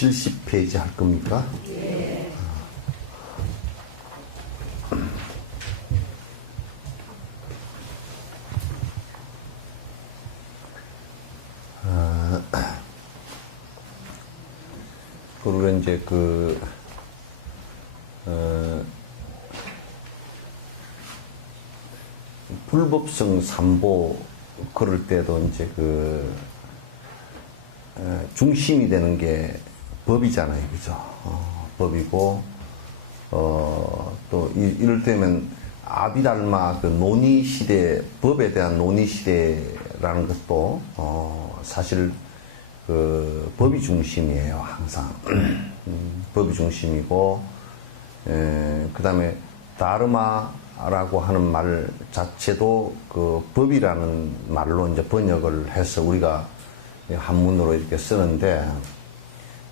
70페이지 할 겁니까? 예. 그리고 이제 불법성 삼보 그럴 때도 이제 중심이 되는 게 법이잖아요, 그죠? 법이고, 또, 이럴 때면 아비달마 논의 시대, 법에 대한 논의 시대라는 것도, 사실, 법이 중심이에요, 항상. 법이 중심이고, 그 다음에, 다르마라고 하는 말 자체도 법이라는 말로 이제 번역을 해서 우리가 한문으로 이렇게 쓰는데,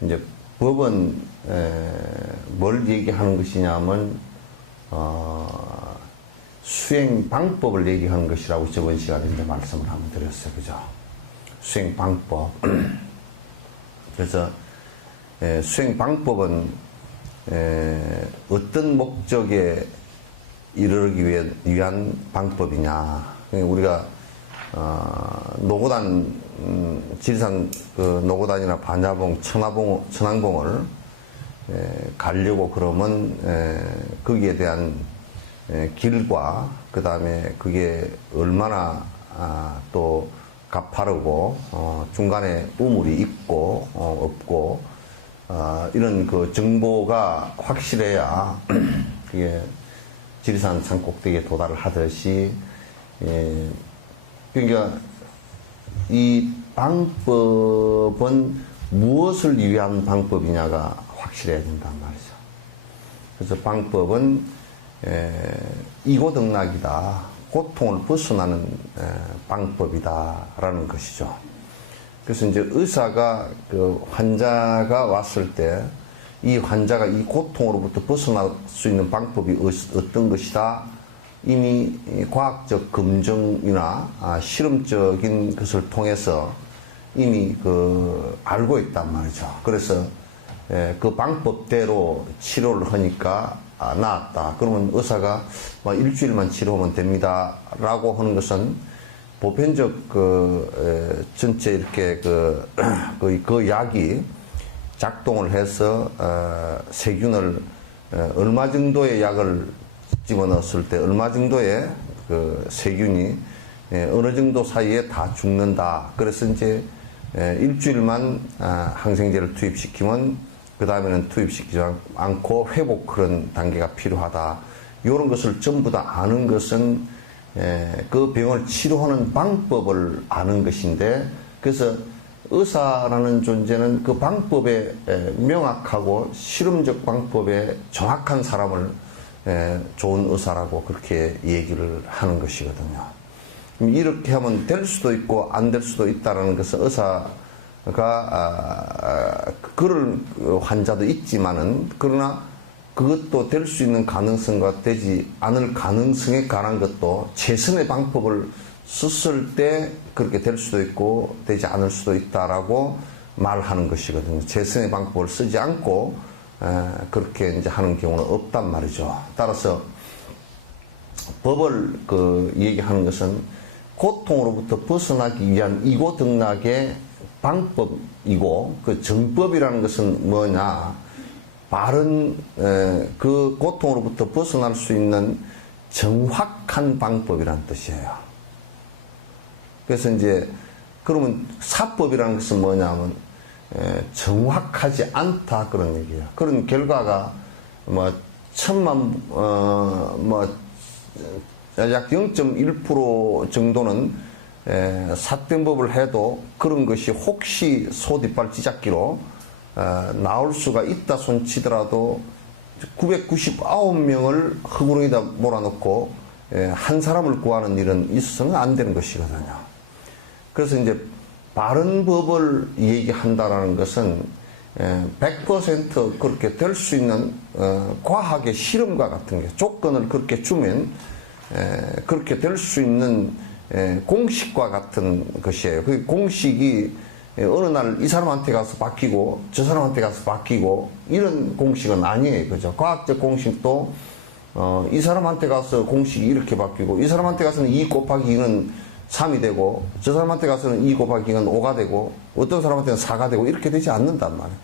이제 법은 뭘 얘기하는 것이냐면 수행 방법을 얘기하는 것이라고 저번 시간에 이제 말씀을 한번 드렸어요, 그죠? 수행 방법. 그래서 수행 방법은 어떤 목적에 이르기 위한 방법이냐. 우리가 노고단, 지리산 노고단이나 반야봉, 천왕봉을 가려고 그러면 거기에 대한 길과 그 다음에 그게 얼마나 또 가파르고 중간에 우물이 있고 없고 이런 정보가 확실해야 그게 지리산 산꼭대기에 도달을 하듯이 그러니까 이 방법은 무엇을 위한 방법이냐가 확실해야 된단 말이죠. 그래서 방법은 이고등락이다. 고통을 벗어나는 방법이다라는 것이죠. 그래서 이제 의사가 환자가 왔을 때 이 환자가 이 고통으로부터 벗어날 수 있는 방법이 어떤 것이다. 이미 과학적 검증이나 실험적인 것을 통해서 이미 알고 있단 말이죠. 그래서 그 방법대로 치료를 하니까 나았다. 그러면 의사가 일주일만 치료하면 됩니다. 라고 하는 것은 보편적 전체 이렇게 그 약이 작동을 해서 세균을 얼마 정도의 약을 집어넣었을 때 얼마 정도의 세균이 어느 정도 사이에 다 죽는다. 그래서 이제 일주일만 항생제를 투입시키면 그 다음에는 투입시키지 않고 회복 그런 단계가 필요하다. 이런 것을 전부 다 아는 것은 그 병을 치료하는 방법을 아는 것인데, 그래서 의사라는 존재는 그 방법에 명확하고 실험적 방법에 정확한 사람을 좋은 의사라고 그렇게 얘기를 하는 것이거든요. 이렇게 하면 될 수도 있고 안 될 수도 있다는 것은 의사가 그럴 환자도 있지만은, 그러나 그것도 될 수 있는 가능성과 되지 않을 가능성에 관한 것도 최선의 방법을 썼을 때 그렇게 될 수도 있고 되지 않을 수도 있다라고 말하는 것이거든요. 최선의 방법을 쓰지 않고 그렇게 이제 하는 경우는 없단 말이죠. 따라서 법을 얘기하는 것은 고통으로부터 벗어나기 위한 이고등락의 방법이고, 그 정법이라는 것은 뭐냐? 바른 그 고통으로부터 벗어날 수 있는 정확한 방법이라는 뜻이에요. 그래서 이제 그러면 사법이라는 것은 뭐냐면 정확하지 않다 그런 얘기예요. 그런 결과가 약 0.1% 정도는 사병법을 해도 그런 것이 혹시 소뒷발 찌잡기로 나올 수가 있다 손치더라도 999명을 흙으로에다 몰아넣고 한 사람을 구하는 일은 있어서는 안 되는 것이거든요. 그래서 이제 바른 법을 얘기한다라는 것은 100% 그렇게 될 수 있는 과학의 실험과 같은 게 조건을 그렇게 주면 그렇게 될 수 있는 공식과 같은 것이에요. 그 공식이 어느 날 이 사람한테 가서 바뀌고 저 사람한테 가서 바뀌고 이런 공식은 아니에요. 그죠? 과학적 공식도 이 사람한테 가서 공식이 이렇게 바뀌고 이 사람한테 가서는 2 곱하기 2는 3이 되고 저 사람한테 가서는 2 곱하기 2는 5가 되고 어떤 사람한테는 4가 되고 이렇게 되지 않는단 말이에요.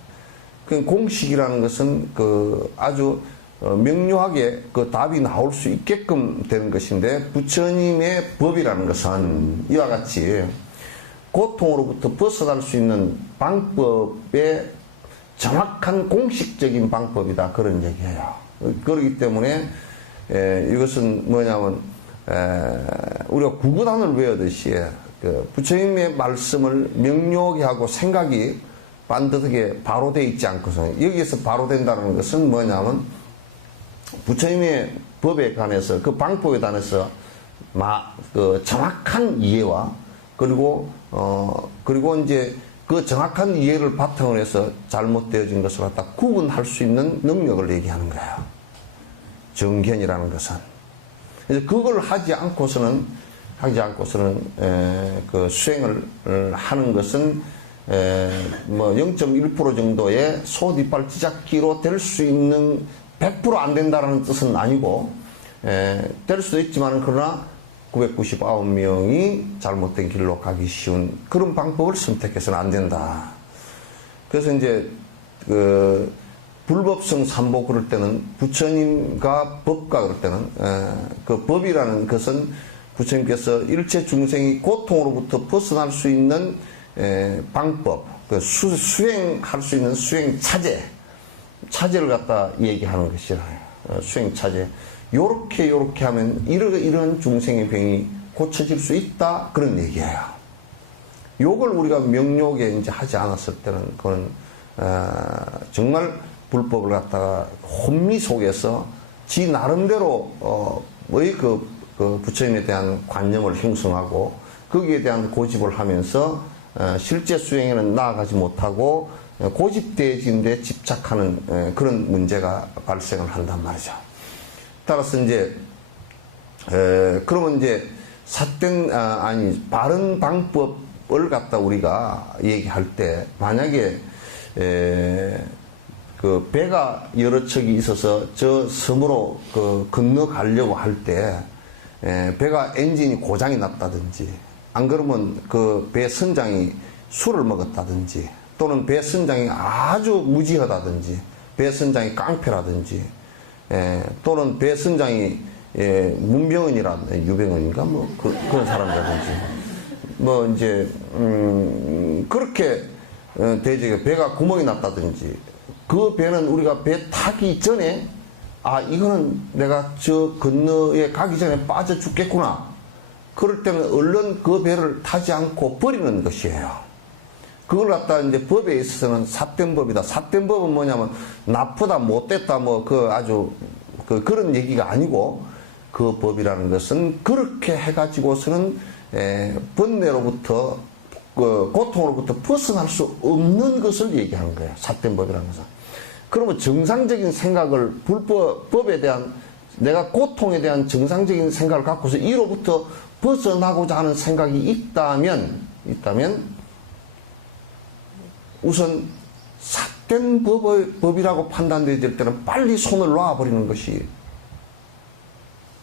그 공식이라는 것은 그 아주 명료하게 그 답이 나올 수 있게끔 되는 것인데 부처님의 법이라는 것은 이와 같이 고통으로부터 벗어날 수 있는 방법의 정확한 공식적인 방법이다. 그런 얘기예요. 그렇기 때문에 이것은 뭐냐면 우리가 구구단을 외우듯이 그 부처님의 말씀을 명료하게 하고 생각이 반듯하게 바로 되어 있지 않고서 여기에서 바로 된다는 것은 뭐냐면 부처님의 법에 관해서 그 방법에 관해서 그 정확한 이해와 그리고 이제 그 정확한 이해를 바탕으로 해서 잘못되어진 것을 갖다 구분할 수 있는 능력을 얘기하는 거예요. 정견이라는 것은. 그래서 그걸 하지 않고서는 그 수행을 하는 것은 뭐 0.1% 정도의 소뒷발 지잡기로 될 수 있는 100% 안 된다는 뜻은 아니고 될 수도 있지만 그러나 999명이 잘못된 길로 가기 쉬운 그런 방법을 선택해서는 안 된다. 그래서 이제 그 불법성 삼보 그럴 때는 부처님과 법과 그럴 때는 그 법이라는 것은 부처님께서 일체 중생이 고통으로부터 벗어날 수 있는 방법, 그 수행할 수 있는 수행 차제를 갖다 얘기하는 것이라 수행 차제. 요렇게 하면 이런 중생의 병이 고쳐질 수 있다 그런 얘기예요. 요걸 우리가 명료하게 이제 하지 않았을 때는 그건 정말 불법을 갖다가 혼미 속에서 지 나름대로 그 부처님에 대한 관념을 형성하고 거기에 대한 고집을 하면서 실제 수행에는 나아가지 못하고 고집되어진 데 집착하는 그런 문제가 발생을 한단 말이죠. 따라서 이제 그러면 이제 바른 방법을 갖다 우리가 얘기할 때 만약에 그 배가 여러 척이 있어서 저 섬으로 그 건너가려고 할 때 배가 엔진이 고장이 났다든지 안 그러면 그 배 선장이 술을 먹었다든지 또는 배 선장이 아주 무지하다든지 배 선장이 깡패라든지 또는 배 선장이 문병은이라든지 유병은인가 뭐 그런 사람이라든지 뭐 이제 그렇게 되지 배가 구멍이 났다든지 그 배는 우리가 배 타기 전에 이거는 내가 저 건너에 가기 전에 빠져 죽겠구나. 그럴 때는 얼른 그 배를 타지 않고 버리는 것이에요. 그걸 갖다 이제 법에 있어서는 삿된 법이다. 삿된 법은 뭐냐면 나쁘다, 못됐다, 뭐 아주 그런 얘기가 아니고 그 법이라는 것은 그렇게 해가지고서는 번뇌로부터 고통으로부터 벗어날 수 없는 것을 얘기하는 거예요. 삿된 법이라는 것은. 그러면 정상적인 생각을 법에 대한 내가 고통에 대한 정상적인 생각을 갖고서 이로부터 벗어나고자 하는 생각이 있다면 우선 삿된 법이라고 판단될 때는 빨리 손을 놔버리는 것이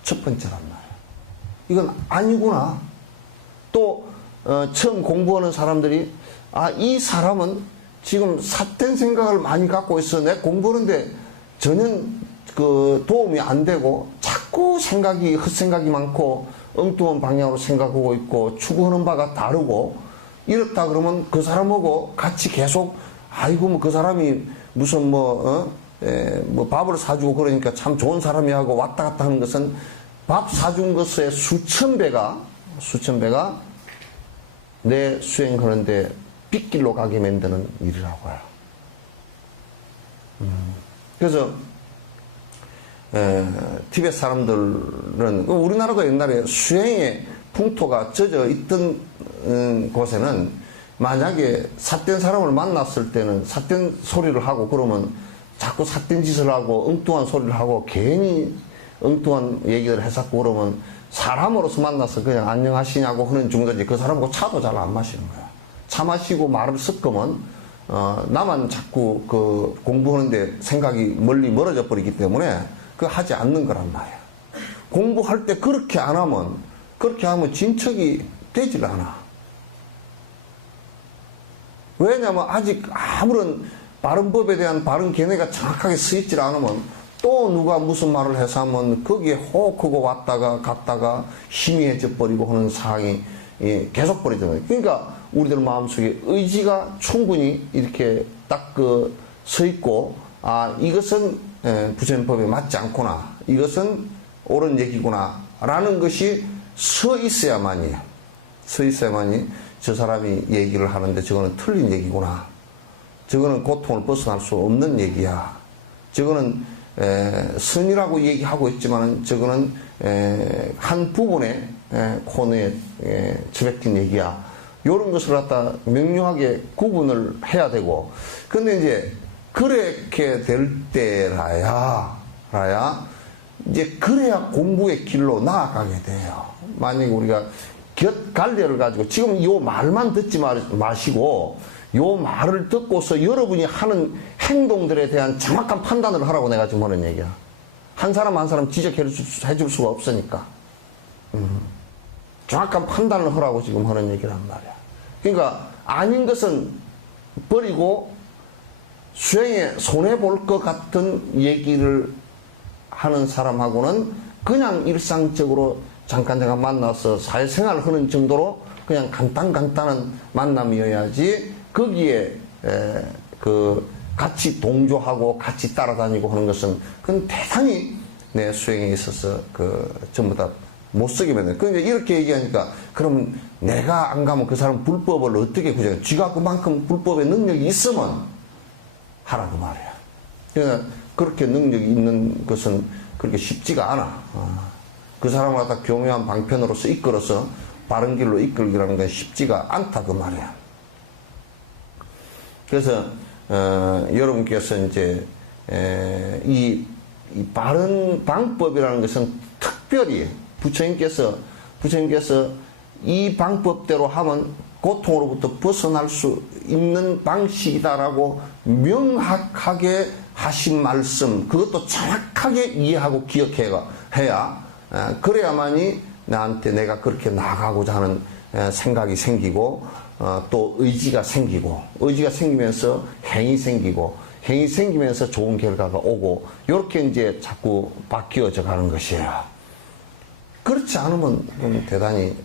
첫 번째란 말이에요. 이건 아니구나. 또 처음 공부하는 사람들이 이 사람은 지금 삿된 생각을 많이 갖고 있어. 내가 공부하는데 전혀 그 도움이 안 되고 자꾸 헛생각이 많고 엉뚱한 방향으로 생각하고 있고 추구하는 바가 다르고 이렇다 그러면 그 사람하고 같이 계속 뭐 그 사람이 무슨 뭐 밥을 사주고 그러니까 참 좋은 사람이 하고 왔다 갔다 하는 것은 밥 사준 것의 수천 배가 내 수행하는데 빗길로 가게 만드는 일이라고 해요. 그래서 티베트 사람들은 우리나라도 옛날에 수행의 풍토가 젖어 있던 곳에는 만약에 삿된 사람을 만났을 때는 삿된 소리를 하고 그러면 자꾸 삿된 짓을 하고 엉뚱한 소리를 하고 괜히 엉뚱한 얘기를 해서 그러면 사람으로서 만나서 그냥 안녕하시냐고 하는 정도지 그 사람하고 차도 잘 안 마시는 거야. 차 마시고 말을 섞으면 나만 자꾸 그 공부하는데 생각이 멀어져 버리기 때문에 그거 하지 않는 거란 말이야. 공부할 때 그렇게 하면 진척이 되질 않아. 왜냐면 아직 아무런 바른 법에 대한 바른 견해가 정확하게 쓰이질 않으면 또 누가 무슨 말을 해서 하면 거기에 호흡하고 왔다가 갔다가 희미해져 버리고 하는 상황이 계속 벌어지는 거예요. 그러니까 우리들 마음속에 의지가 충분히 이렇게 딱 서 있고, 이것은 부처님법에 맞지 않구나, 이것은 옳은 얘기구나 라는 것이 서 있어야만이 저 사람이 얘기를 하는데 저거는 틀린 얘기구나, 저거는 고통을 벗어날 수 없는 얘기야, 저거는 선이라고 얘기하고 있지만 저거는 한 부분의 코너에 처박힌 얘기야, 요런 것을 갖다 명료하게 구분을 해야 되고. 근데 이제 그렇게 될 때라야 이제 그래야 공부의 길로 나아가게 돼요. 만약에 우리가 곁갈래를 가지고 지금 요 말만 듣지 마시고 요 말을 듣고서 여러분이 하는 행동들에 대한 정확한 판단을 하라고 내가 지금 하는 얘기야. 한 사람 한 사람 지적해 줄 수가 없으니까. 정확한 판단을 하라고 지금 하는 얘기란 말이야. 그러니까 아닌 것은 버리고 수행에 손해볼 것 같은 얘기를 하는 사람하고는 그냥 일상적으로 잠깐 만나서 사회생활을 하는 정도로 그냥 간단한 만남이어야지, 거기에 같이 동조하고 같이 따라다니고 하는 것은 그건 대단히 내 수행에 있어서 전부 다 못 쓰게 만드는. 그런데 이렇게 얘기하니까 그러면 내가 안 가면 그 사람 불법을 어떻게 구제해? 쥐가 그만큼 불법의 능력이 있으면 하라고 말이야. 그러니까 그렇게 능력이 있는 것은 그렇게 쉽지가 않아. 그 사람을 갖다 교묘한 방편으로서 이끌어서 바른 길로 이끌기라는 건 쉽지가 않다 그 말이야. 그래서 여러분께서 이제 이 바른 방법이라는 것은 특별히 부처님께서 이 방법대로 하면 고통으로부터 벗어날 수 있는 방식이다라고 명확하게 하신 말씀, 그것도 정확하게 이해하고 기억해야 그래야만이 나한테 내가 그렇게 나아가고자 하는 생각이 생기고, 또 의지가 생기면서 행이 생기면서 좋은 결과가 오고, 이렇게 이제 자꾸 바뀌어져 가는 것이에요. 그렇지 않으면 대단히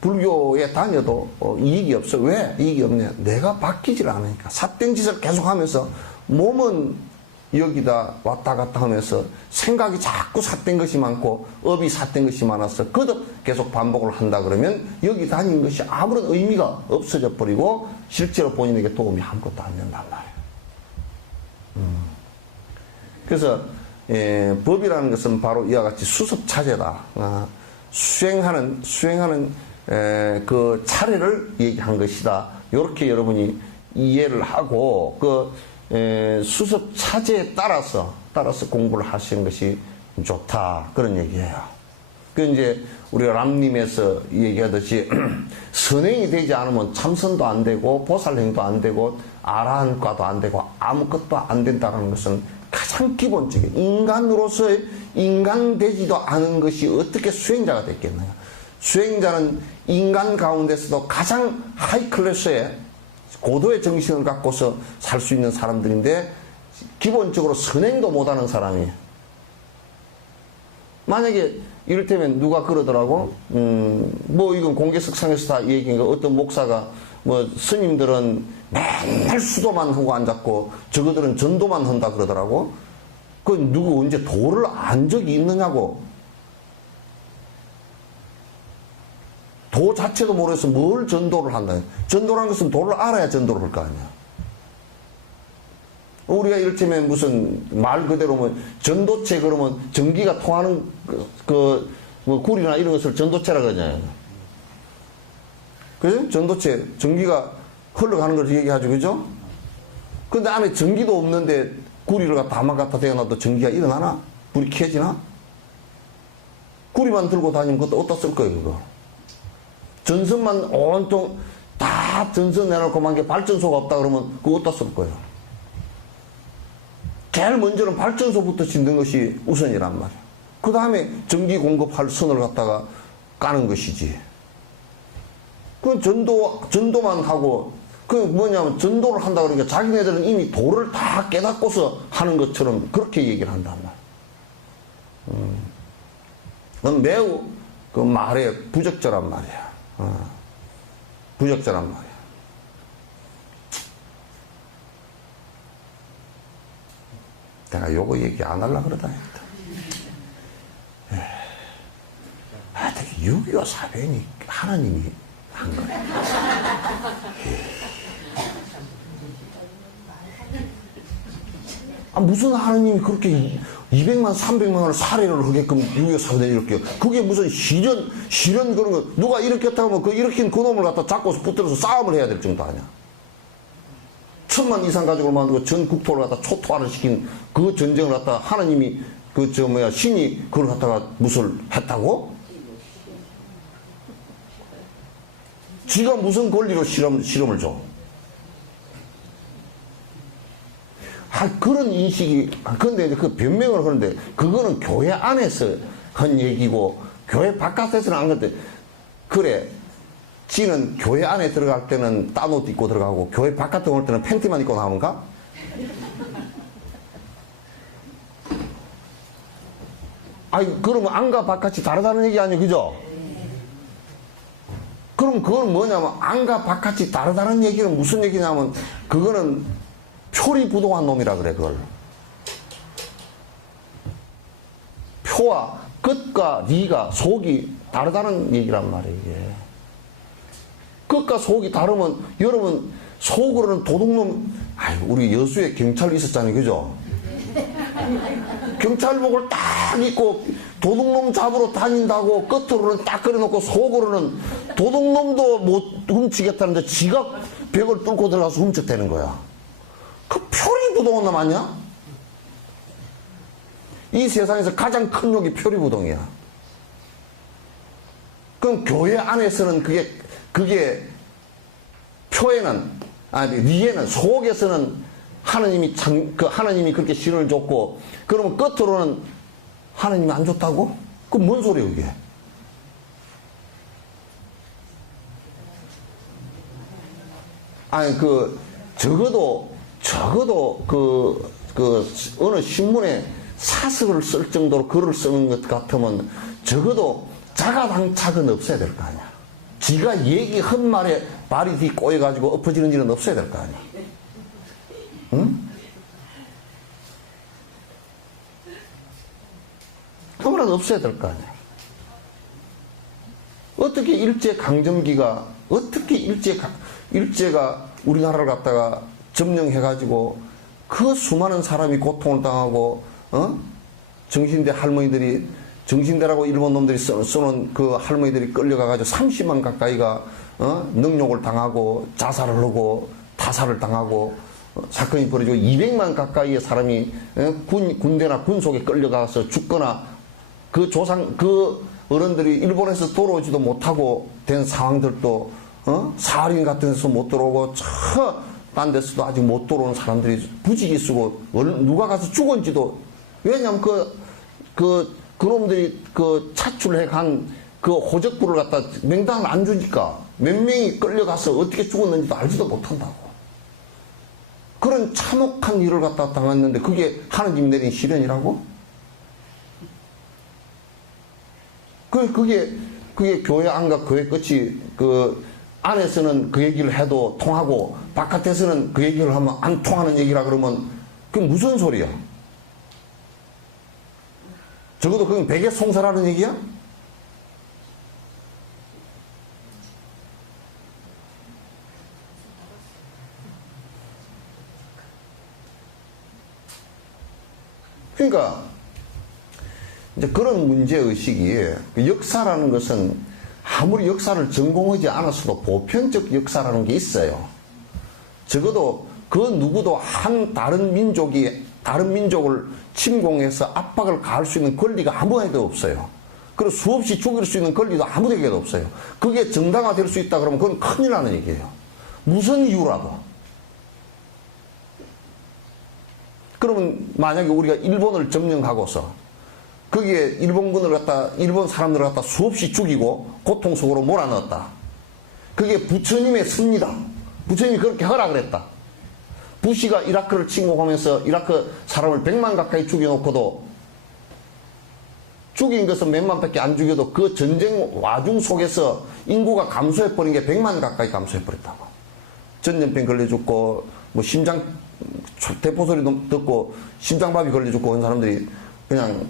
불교에 다녀도 이익이 없어. 왜 이익이 없냐? 내가 바뀌질 않으니까. 삿된 짓을 계속하면서 몸은 여기다 왔다 갔다 하면서 생각이 자꾸 삿된 것이 많고 업이 삿된 것이 많아서 거듭 계속 반복을 한다 그러면 여기 다니는 것이 아무런 의미가 없어져 버리고 실제로 본인에게 도움이 아무것도 안 된단 말이에요. 그래서 법이라는 것은 바로 이와 같이 수습차제다. 수행하는 그 차례를 얘기한 것이다. 이렇게 여러분이 이해를 하고 수습차제에 따라서 공부를 하시는 것이 좋다, 그런 얘기예요. 이제 우리가 람님에서 얘기하듯이 선행이 되지 않으면 참선도 안 되고 보살행도 안 되고 아라한과도 안 되고 아무것도 안 된다는 것은 가장 기본적인, 인간으로서의 인간 되지도 않은 것이 어떻게 수행자가 됐겠나요? 수행자는 인간 가운데서도 가장 하이 클래스의 고도의 정신을 갖고서 살 수 있는 사람들인데 기본적으로 선행도 못하는 사람이에요. 만약에 이를테면 누가 그러더라고, 이건 공개석상에서 다 얘기한 거, 어떤 목사가 스님들은 맨날 수도만 하고 앉았고 저거들은 전도만 한다 그러더라고. 누구 언제 도를 안 적이 있느냐고. 도 자체도 모르겠어 뭘 전도를 한다. 전도라는 것은 도를 알아야 전도를 할 거 아니야. 우리가 이를테면 무슨 말 그대로 전도체 그러면 전기가 통하는 굴이나 이런 것을 전도체라 그러잖아요. 그죠? 전도체, 전기가 흘러가는 걸 얘기하죠. 그죠? 근데 안에 전기도 없는데 구리를 다만 갖다 대어놔도 전기가 일어나나? 불이 켜지나? 구리만 들고 다니면 그것도 어디다 쓸 거예요, 그거? 전선만 온통 다 다 전선 내놓고 만약에 발전소가 없다 그러면 그거 어디다 쓸 거예요? 제일 먼저는 발전소부터 짓는 것이 우선이란 말이야. 그 다음에 전기 공급할 선을 갖다가 까는 것이지. 그 전도만 하고, 그 뭐냐면 전도를 한다 그러니까 자기네들은 이미 도를 다 깨닫고서 하는 것처럼 그렇게 얘기를 한단 말이야. 그건 매우 그 말에 부적절한 말이야. 부적절한 말이야. 내가 요거 얘기 안 하려고 그러다 했다. 되게 6.25 사변이 하나님이 한 거야. 무슨 하나님이 그렇게 200만, 300만을 살해를 하게끔 6.25 사변을 이렇게. 그게 무슨 실현 그런 거. 누가 일으켰다 하면 그 일으킨 그놈을 갖다 잡고서 붙들어서 싸움을 해야 될 정도 아니야. 1000만 이상 가족을 만들고 전 국토를 갖다 초토화를 시킨 그 전쟁을 갖다 하나님이 신이 그걸 갖다가 무엇을 했다고? 지가 무슨 권리로 실험을 줘? 그런 인식이, 근데 그 변명을 하는데, 그거는 교회 안에서 한 얘기고, 교회 바깥에서는 안 건데, 그래. 지는 교회 안에 들어갈 때는 딴 옷 입고 들어가고, 교회 바깥에 올 때는 팬티만 입고 나오는가? 그러면 안과 바깥이 다르다는 얘기 아니에요, 그죠? 그럼 그건 뭐냐면, 안과 바깥이 다르다는 얘기는 무슨 얘기냐면, 그거는 표리부동한 놈이라 그래, 그걸. 표와 끝과 리가 속이 다르다는 얘기란 말이에요, 이게. 끝과 속이 다르면, 여러분, 속으로는 도둑놈, 우리 여수에 경찰 있었잖아요, 그죠? 경찰복을 딱 입고 도둑놈 잡으러 다닌다고 끝으로는 딱 그려놓고 속으로는 도둑놈도 못 훔치겠다는데 지가 벽을 뚫고 들어가서 훔쳤다는 거야. 그 표리부동한 놈 아니야? 이 세상에서 가장 큰 욕이 표리부동이야. 그럼 교회 안에서는 그게 표에는, 위에는, 속에서는 하나님이 그렇게 실현을 줬고, 그러면 끝으로는 하나님이 안 줬다고? 그럼 뭔 소리야, 그게? 적어도 어느 신문에 사설을 쓸 정도로 글을 쓰는 것 같으면 적어도 자가당착은 없어야 될 거 아니야. 지가 얘기한 말에 발이 뒤 꼬여가지고 엎어지는 일은 없어야 될 거 아니야. 응? 그거라도 없어야 될 거 아니야. 어떻게 일제강점기가, 일제가 우리나라를 갖다가 점령해가지고 그 수많은 사람이 고통을 당하고, 정신대 할머니들이, 정신대라고 일본 놈들이 쏘는 그 할머니들이 끌려가가지고 30만 가까이가, 능욕을 당하고 자살을 하고 타살을 당하고, 사건이 벌어지고 200만 가까이의 사람이 군대나 군속에 끌려가서 죽거나 그 어른들이 일본에서 돌아오지도 못하고 된 상황들도, 사할인 같은 데서 못 들어오고, 딴 데서도 아직 못 들어오는 사람들이 부지기 쓰고, 누가 가서 죽은지도, 왜냐면 그놈들이 차출해 간 그 호적부를 갖다 명단을 안 주니까 몇 명이 끌려가서 어떻게 죽었는지도 알지도 못한다고. 그런 참혹한 일을 갖다 당했는데 그게 하나님이 내린 시련이라고? 그게 교회 안과 교회 끝이 안에서는 그 얘기를 해도 통하고 바깥에서는 그 얘기를 하면 안 통하는 얘기라 그러면 그게 무슨 소리야? 적어도 그건 베개송사라는 얘기야? 그러니까 이제 그런 문제의식이, 역사라는 것은 아무리 역사를 전공하지 않았어도 보편적 역사라는 게 있어요. 적어도 그 누구도 다른 민족을 침공해서 압박을 가할 수 있는 권리가 아무에게도 없어요. 그리고 수없이 죽일 수 있는 권리도 아무에게도 없어요. 그게 정당화될 수 있다 그러면 그건 큰일 나는 얘기예요. 무슨 이유라도. 그러면 만약에 우리가 일본을 점령하고서 거기에 일본 사람들을 갖다 수없이 죽이고 고통 속으로 몰아넣었다. 그게 부처님의 섭니다. 부처님이 그렇게 허락을 했다. 부시가 이라크를 침공하면서 이라크 사람을 100만 가까이 죽여놓고도 죽인 것은 몇만 밖에 안 죽여도 그 전쟁 와중 속에서 인구가 감소해버린 게 100만 가까이 감소해버렸다고. 전염병 걸려 죽고 뭐 심장 대포소리 듣고 심장마비 걸려 죽고 한 사람들이 그냥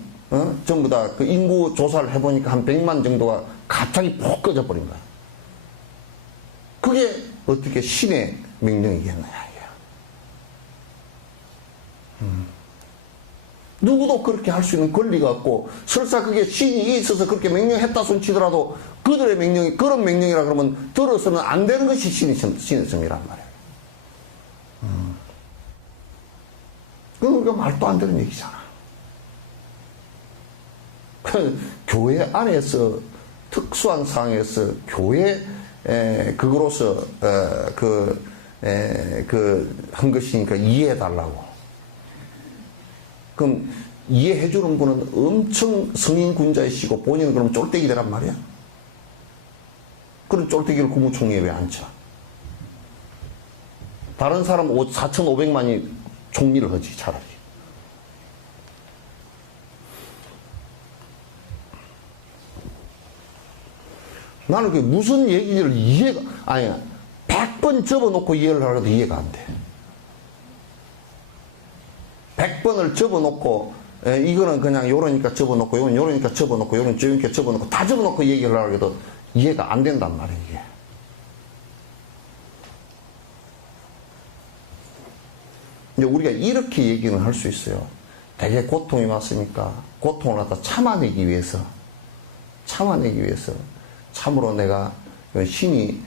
전부 다 그 인구 조사를 해보니까 한 100만 정도가 갑자기 폭 꺼져버린 거야. 그게 어떻게 신의 명령이겠느냐. 누구도 그렇게 할 수 있는 권리가 없고, 설사 그게 신이 있어서 그렇게 명령했다 손치더라도 그들의 명령이 그런 명령이라 그러면 들어서는 안 되는 것이 신의 점이란 말이에요. 그건 우리가 말도 안 되는 얘기잖아. 그 교회 안에서 특수한 상황에서 교회 그거로서 한 것이니까 이해해달라고. 그럼 이해해주는 분은 엄청 성인군자이시고 본인은 그럼 쫄대기 되란 말이야? 그런 쫄대기를 국무총리에 왜 안 쳐? 다른 사람 4,500만이 총리를 하지 차라리. 나는 그 무슨 얘기를 이해가, 아니, 100번 접어놓고 이해를 하려도 이해가 안 돼. 100번을 접어놓고, 이거는 그냥 요러니까 접어놓고, 요건 요러니까 접어놓고, 요런 저러니까 접어놓고, 다 접어놓고 얘기를 하려고 해도 이해가 안 된단 말이야, 이게. 이제 우리가 이렇게 얘기는 할 수 있어요. 되게 고통이 왔으니까, 고통을 갖다 참아내기 위해서, 참으로 내가 신이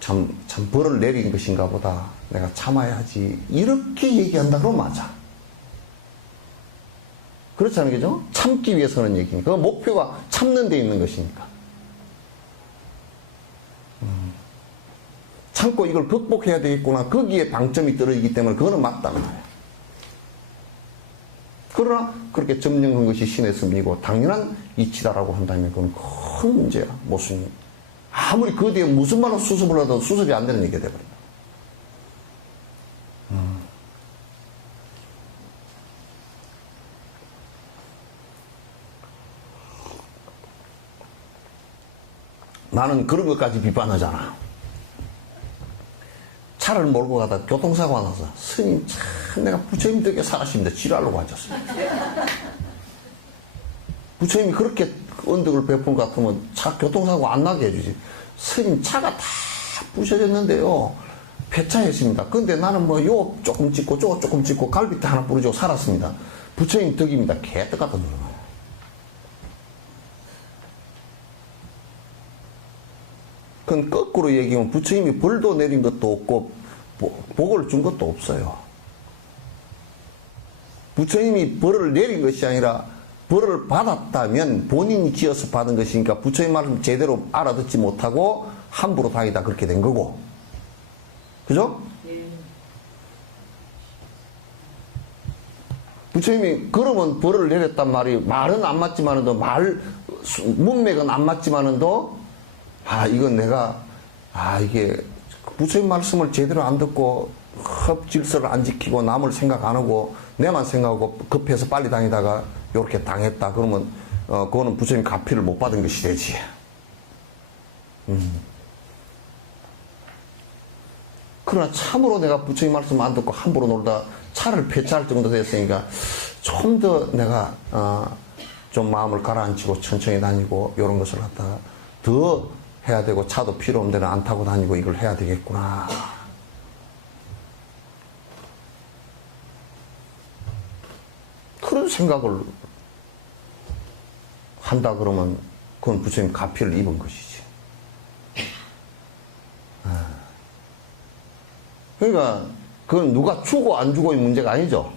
참 벌을 내린 것인가 보다. 내가 참아야지. 이렇게 얘기한다 그러면 맞아. 그렇잖아요, 그죠? 참기 위해서는 얘기니까. 그 목표가 참는 데 있는 것이니까. 참고 이걸 극복해야 되겠구나. 거기에 방점이 떨어지기 때문에 그거는 맞다는 거예요. 그러나 그렇게 점령한 것이 신의 섭리고 당연한 이치다라고 한다면 그건 큰 문제야, 모순이. 아무리 그 뒤에 무슨 말로 수습을 하도 수습이 안 되는 얘기가 돼버린다. 나는 그런 것까지 비판하잖아. 차를 몰고 가다 교통사고가 나서 스님 참 내가 부처님 덕에 살았습니다. 지랄로 앉았어요. 부처님이 그렇게 언덕을 베푼 것 같으면 차 교통사고 안 나게 해주지. 스님 차가 다 부셔졌는데요. 폐차했습니다. 근데 나는 뭐 요 조금 찍고 저거 조금 찍고 갈비뼈 하나 부러지고 살았습니다. 부처님 덕입니다. 개떡 같은 거예요. 그건 거꾸로 얘기하면 부처님이 벌도 내린 것도 없고 복을 준 것도 없어요. 부처님이 벌을 내린 것이 아니라 벌을 받았다면 본인이 지어서 받은 것이니까 부처님 말씀 제대로 알아듣지 못하고 함부로 다니다 그렇게 된 거고. 그죠? 부처님이 그러면 벌을 내렸단 말은 안 맞지만은도 문맥은 안 맞지만은도 이건 내가 이게 부처님 말씀을 제대로 안 듣고 질서를 안 지키고 남을 생각 안 하고 내만 생각하고 급해서 빨리 다니다가 이렇게 당했다. 그러면 그거는 부처님 가피를 못 받은 것이 되지. 그러나 참으로 내가 부처님 말씀 안 듣고 함부로 놀다 차를 폐차할 정도 됐으니까 좀 더 내가 좀 마음을 가라앉히고 천천히 다니고 이런 것을 갖다가 더 해야 되고 차도 필요 없는 데는 안 타고 다니고 이걸 해야 되겠구나. 그런 생각을 한다 그러면 그건 부처님 가피를 입은 것이지. 그러니까 그건 누가 주고 안 주고의 문제가 아니죠.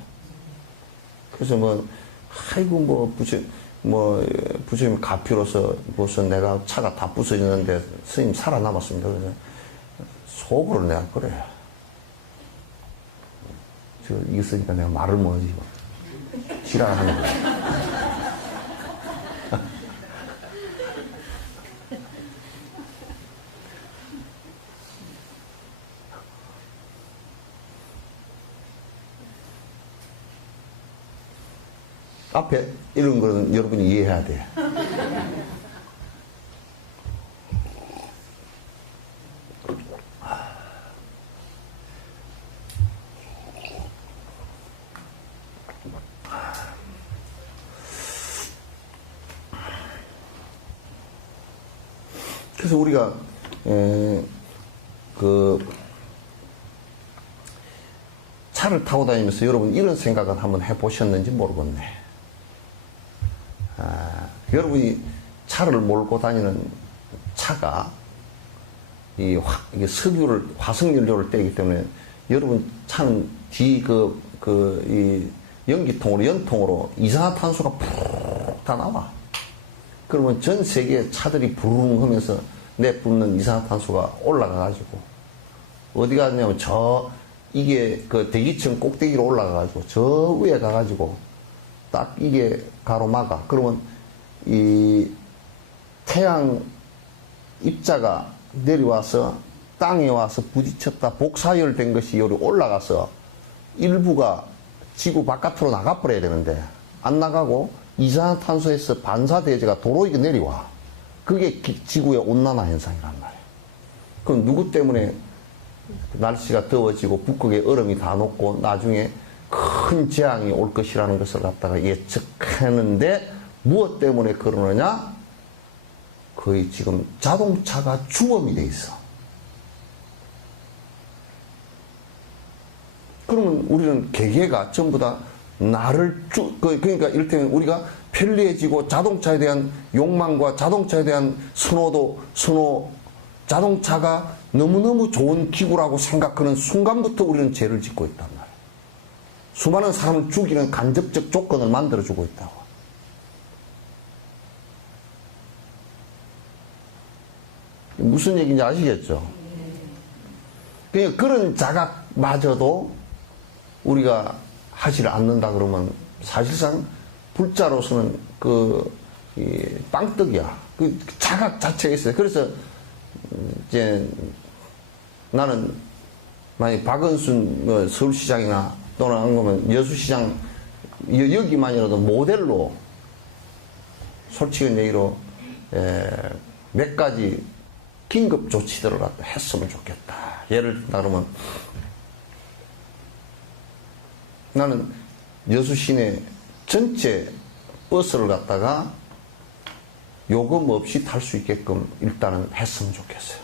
그래서 부처님 가피로서 무슨 내가 차가 다 부서지는데 스님 살아남았습니다. 그래서 속으로 내가 그래. 이거 쓰니까 내가 말을 못하지. 지랄하는 거야. 앞에 이런 거는 여러분이 이해해야 돼. 그래서 우리가 차를 타고 다니면서 여러분 이런 생각은 한번 해보셨는지 모르겠네. 여러분이 차를 몰고 다니는 차가 이게 화석연료를 떼기 때문에 여러분 차는 뒤 이 연기통으로 연통으로 이산화탄소가 푹 다 나와. 그러면 전 세계 차들이 부릉 하면서 내뿜는 이산화탄소가 올라가가지고 어디 가냐면 이게 그 대기층 꼭대기로 올라가가지고 저 위에 가가지고 딱 이게 가로막아. 그러면 이 태양 입자가 내려와서 땅에 와서 부딪혔다 복사열된 것이 여기 올라가서 일부가 지구 바깥으로 나가버려야 되는데 안 나가고 이산화탄소에서 반사대제가 도로 이게 내려와. 그게 지구의 온난화 현상이란 말이에요. 그럼 누구 때문에 날씨가 더워지고 북극의 얼음이 다 녹고 나중에 큰 재앙이 올 것이라는 것을 갖다가 예측하는데 무엇 때문에 그러느냐? 거의 지금 자동차가 주범이 돼 있어. 그러면 우리는 개개가 전부 다 그러니까 이를테면 우리가 편리해지고 자동차에 대한 욕망과 자동차에 대한 자동차가 너무너무 좋은 기구라고 생각하는 순간부터 우리는 죄를 짓고 있단 말이에요. 수많은 사람을 죽이는 간접적 조건을 만들어주고 있다고. 무슨 얘기인지 아시겠죠? 그러니까 그런 자각마저도 우리가 하지 않는다 그러면 사실상 불자로서는 빵떡이야. 그 자각 자체가 있어요. 그래서 이제 나는 만약 박은순 서울시장이나 또는 안 그러면 여수시장 여기만이라도 모델로 솔직한 얘기로 몇 가지 긴급 조치들을 갖다 했으면 좋겠다. 예를 든다 그러면 나는 여수 시내 전체 버스를 갖다가 요금 없이 탈 수 있게끔 일단은 했으면 좋겠어요.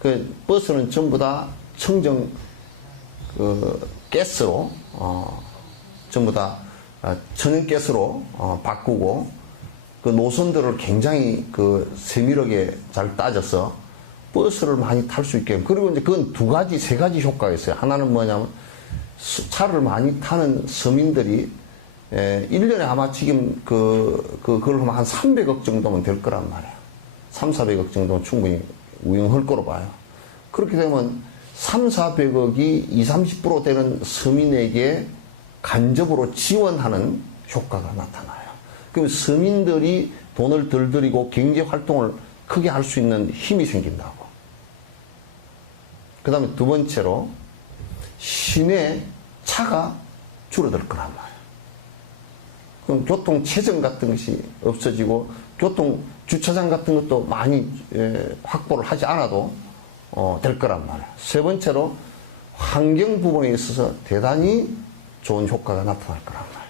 그 버스는 전부 다 청정 가스로 전부 다 천연가스로 바꾸고 그 노선들을 굉장히 세밀하게 잘 따져서 버스를 많이 탈 수 있게. 그리고 이제 그건 세 가지 효과가 있어요. 하나는 뭐냐면 차를 많이 타는 서민들이 1년에 아마 지금 그걸 하면 한 300억 정도면 될 거란 말이에요. 300~400억 정도면 충분히 운영할 거로 봐요. 그렇게 되면 300~400억이 20~30% 되는 서민에게 간접으로 지원하는 효과가 나타나요. 그럼 서민들이 돈을 덜 들이고 경제 활동을 크게 할 수 있는 힘이 생긴다고. 그 다음에 두 번째로 시내 차가 줄어들 거란 말이에요. 그럼 교통 체증 같은 것이 없어지고 교통 주차장 같은 것도 많이 확보를 하지 않아도 될 거란 말이에요. 세 번째로 환경 부분에 있어서 대단히 좋은 효과가 나타날 거란 말이에요.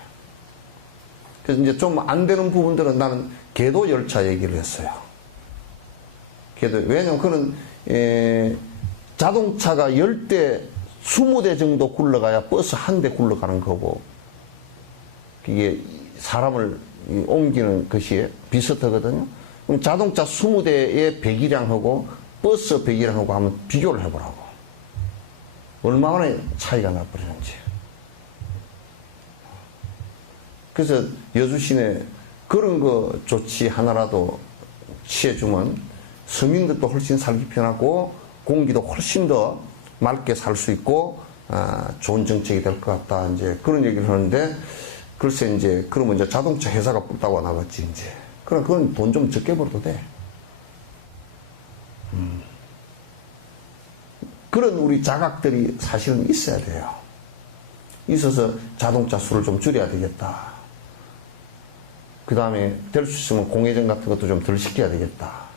그래서 이제 좀 안 되는 부분들은 나는 궤도 열차 얘기를 했어요. 왜냐면 그는 자동차가 10대, 20대 정도 굴러가야 버스 한 대 굴러가는 거고, 이게 사람을 옮기는 것이 비슷하거든요. 그럼 자동차 20대의 배기량하고 버스 배기량하고 한번 비교를 해보라고. 얼마나 차이가 나버리는지. 그래서 여수시내 그런 거 조치 하나라도 취해주면 서민들도 훨씬 살기 편하고 공기도 훨씬 더 맑게 살 수 있고 좋은 정책이 될 것 같다. 이제 그런 얘기를 하는데 글쎄 이제 그러면 이제 자동차 회사가 뽑다고 나갔지 이제. 그럼 그건 돈 좀 적게 벌어도 돼. 그런 우리 자각들이 사실은 있어야 돼요. 있어서 자동차 수를 좀 줄여야 되겠다. 그 다음에 될 수 있으면 공회전 같은 것도 좀 덜 시켜야 되겠다.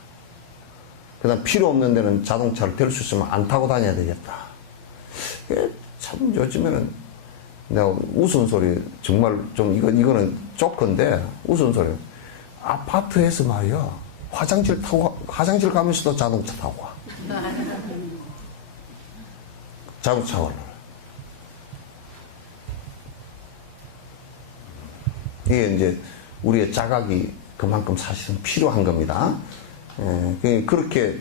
그 다음 필요 없는 데는 자동차를 될 수 있으면 안 타고 다녀야 되겠다. 참 요즘에는 내가 웃음소리 정말 좀 이거는 조건데 웃음소리. 아파트에서 말이야 화장실 가면서도 자동차 타고 와. 자동차 올라. 이게 이제 우리의 자각이 그만큼 사실은 필요한 겁니다. 그렇게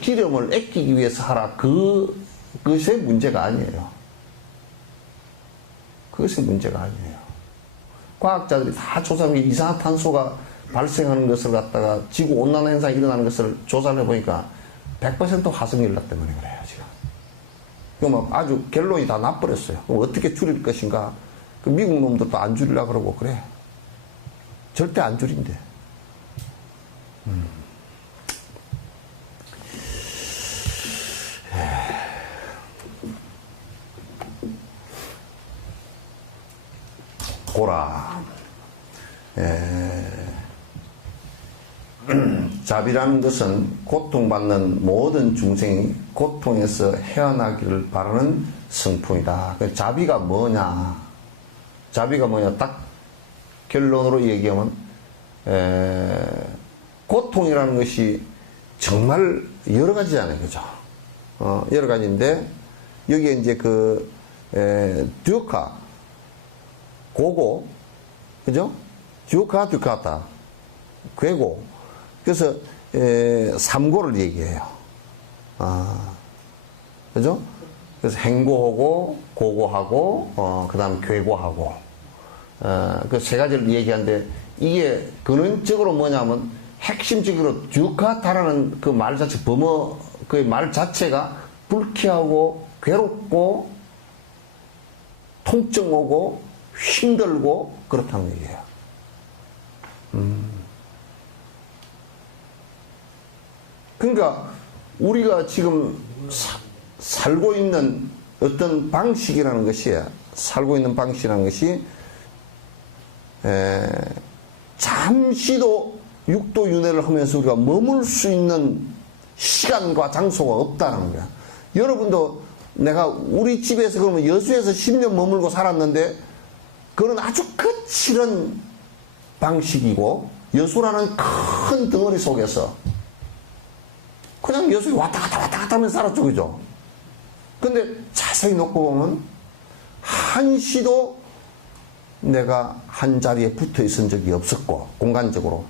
기름을 아끼기 위해서 하라. 그것의 문제가 아니에요. 그것의 문제가 아니에요. 과학자들이 다 조사한 게 이산화탄소가 발생하는 것을 갖다가 지구온난화 현상이 일어나는 것을 조사를 해보니까 100% 화석연료 때문에 그래요, 지금. 그럼 아주 결론이 다 나버렸어요. 그럼 어떻게 줄일 것인가? 그 미국 놈들도 안 줄이려고 그러고 그래. 절대 안 줄인대. 고라. 자비라는 것은 고통받는 모든 중생이 고통에서 헤어나기를 바라는 성품이다. 자비가 뭐냐? 자비가 뭐냐? 딱 결론으로 얘기하면 고통이라는 것이 정말 여러 가지잖아요, 그죠? 여러 가지인데 여기에 이제 듀카 고고, 그죠? 듀카 듀카타 괴고. 그래서 삼고를 얘기해요. 그죠? 그래서 행고하고 고고하고 그 다음 괴고하고 그 세 가지를 얘기하는데 이게 근원적으로 뭐냐면 핵심적으로 듀카타라는 그 말 자체 그 말 자체가 불쾌하고 괴롭고 통증 오고 힘들고 그렇다는 얘기예요. 그러니까 우리가 지금 살고 있는 어떤 방식이라는 것이 잠시도 육도윤회를 하면서 우리가 머물 수 있는 시간과 장소가 없다는 거야. 여러분도 내가 우리 집에서 그러면 여수에서 10년 머물고 살았는데 그건 아주 거칠은 방식이고 여수라는 큰 덩어리 속에서 그냥 여수에 왔다 갔다 하면서 살았죠, 그죠? 근데 자세히 놓고 보면 한시도 내가 한 자리에 붙어 있은 적이 없었고 공간적으로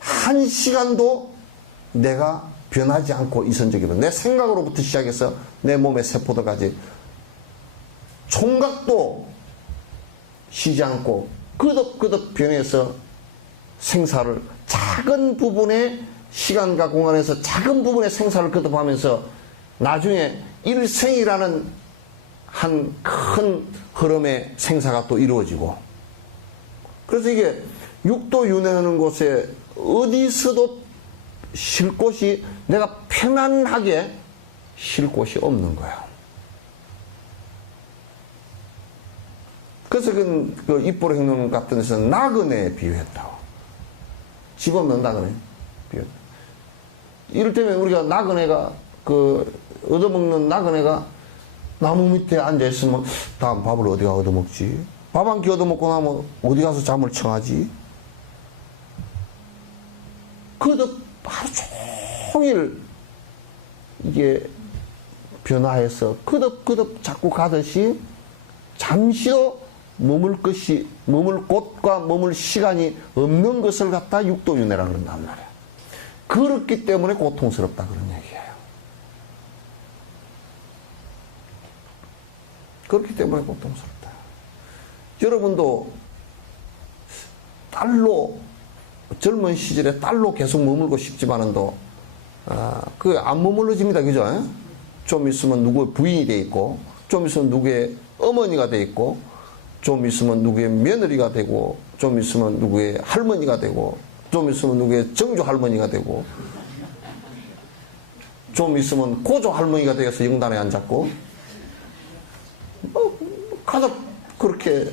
한 시간도 내가 변하지 않고 있은 적이 없어. 내 생각으로부터 시작해서 내 몸의 세포들까지 총각도 쉬지 않고 끄덕끄덕 변해서 생사를 작은 부분의 시간과 공간에서 작은 부분의 생사를 거듭하면서 나중에 일생이라는 한 큰 흐름의 생사가 또 이루어지고 그래서 이게 육도윤회하는 곳에 어디서도 쉴 곳이 내가 편안하게 쉴 곳이 없는 거야. 그래서 그 입보로 행동 같은 데서는 나그네에 비유했다고. 집 없는 나그네 비유. 이를테면 우리가 나그네가 얻어먹는 나그네가 나무 밑에 앉아있으면 다음 밥을 어디가 얻어먹지? 밥 한 끼 얻어먹고 나면 어디 가서 잠을 청하지? 그것도 하루 종일 이게 변화해서 끄덕끄덕 자꾸 가듯이 잠시도 머물 곳과 머물 시간이 없는 것을 갖다 육도윤회라 그런단 말이야. 그렇기 때문에 고통스럽다 그런 얘기예요. 그렇기 때문에 고통스럽다. 여러분도 젊은 시절에 딸로 계속 머물고 싶지만은도 그 안 머물러집니다. 그죠? 좀 있으면 누구의 부인이 돼 있고, 좀 있으면 누구의 어머니가 돼 있고, 좀 있으면 누구의 며느리가 되고, 좀 있으면 누구의 할머니가 되고, 좀 있으면 누구의 정조 할머니가 되고, 좀 있으면 고조 할머니가 되어서 영단에 앉았고, 가족 그렇게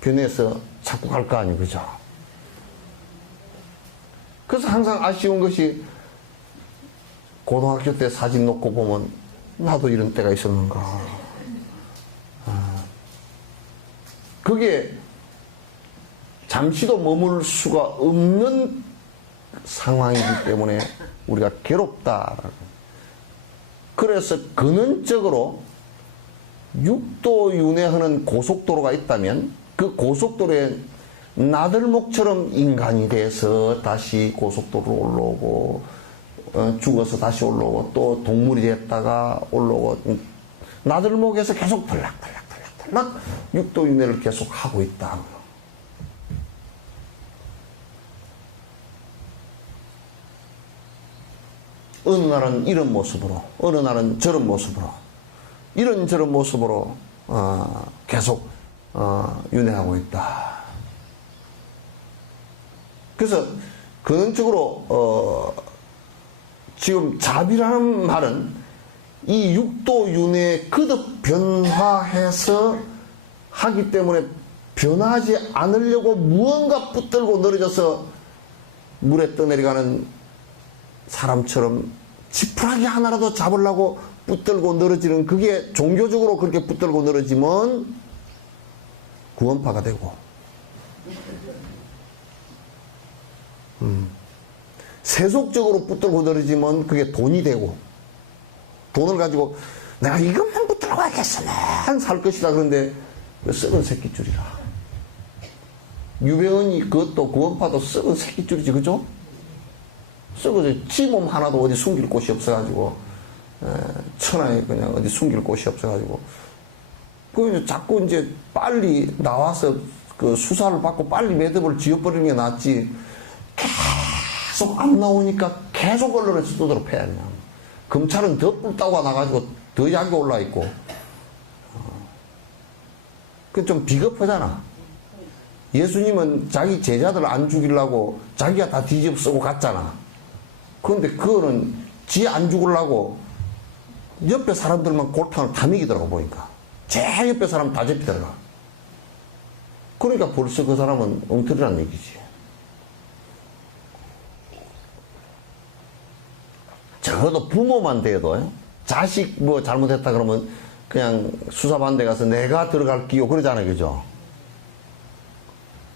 변해서 자꾸 갈 거 아니에요. 그죠? 그래서 항상 아쉬운 것이 고등학교 때 사진 놓고 보면 나도 이런 때가 있었는가. 그게 잠시도 머물 수가 없는 상황이기 때문에 우리가 괴롭다. 그래서 근원적으로 육도윤회하는 고속도로가 있다면 그 고속도로에 나들목처럼 인간이 돼서 다시 고속도로로 올라오고 죽어서 다시 올라오고 또 동물이 됐다가 올라오고 나들목에서 계속 털락털락 육도윤회를 계속 하고 있다. 어느 날은 이런 모습으로 어느 날은 저런 모습으로 이런저런 모습으로 계속 윤회하고 있다. 그래서 근원적으로 지금 자비라는 말은 이 육도윤회에 거듭 변화해서 하기 때문에 변하지 않으려고 무언가 붙들고 늘어져서 물에 떠내려가는 사람처럼 지푸라기 하나라도 잡으려고 붙들고 늘어지는, 그게 종교적으로 그렇게 붙들고 늘어지면 구원파가 되고, 세속적으로 붙들고 늘어지면 그게 돈이 되고, 돈을 가지고 내가 이것만 붙들고 가겠어 난 살 것이다. 그런데 썩은 새끼줄이라. 유배원이 그것도 구원파도 썩은 새끼줄이지. 그죠? 썩어져. 지 몸 하나도 어디 숨길 곳이 없어가지고 천하에 그냥 어디 숨길 곳이 없어가지고 그 자꾸 이제 빨리 나와서 그 수사를 받고 빨리 매듭을 지어버리는 게 낫지. 계속 안 나오니까 계속 언론에서 두드러 패야 그냥. 검찰은 더 뿔따구가 나가지고 더 약이 올라 있고. 그 좀 비겁하잖아. 예수님은 자기 제자들 안 죽이려고 자기가 다 뒤집어 쓰고 갔잖아. 그런데 그거는 지 안 죽으려고 옆에 사람들만 골탕을 다 먹이더라고. 보니까 제일 옆에 사람 다 잡히더라고. 그러니까 벌써 그 사람은 엉터리란 얘기지. 적어도 부모만 돼도 자식 뭐 잘못했다 그러면 그냥 수사받는 데 가서 내가 들어갈게요 그러잖아요. 그죠?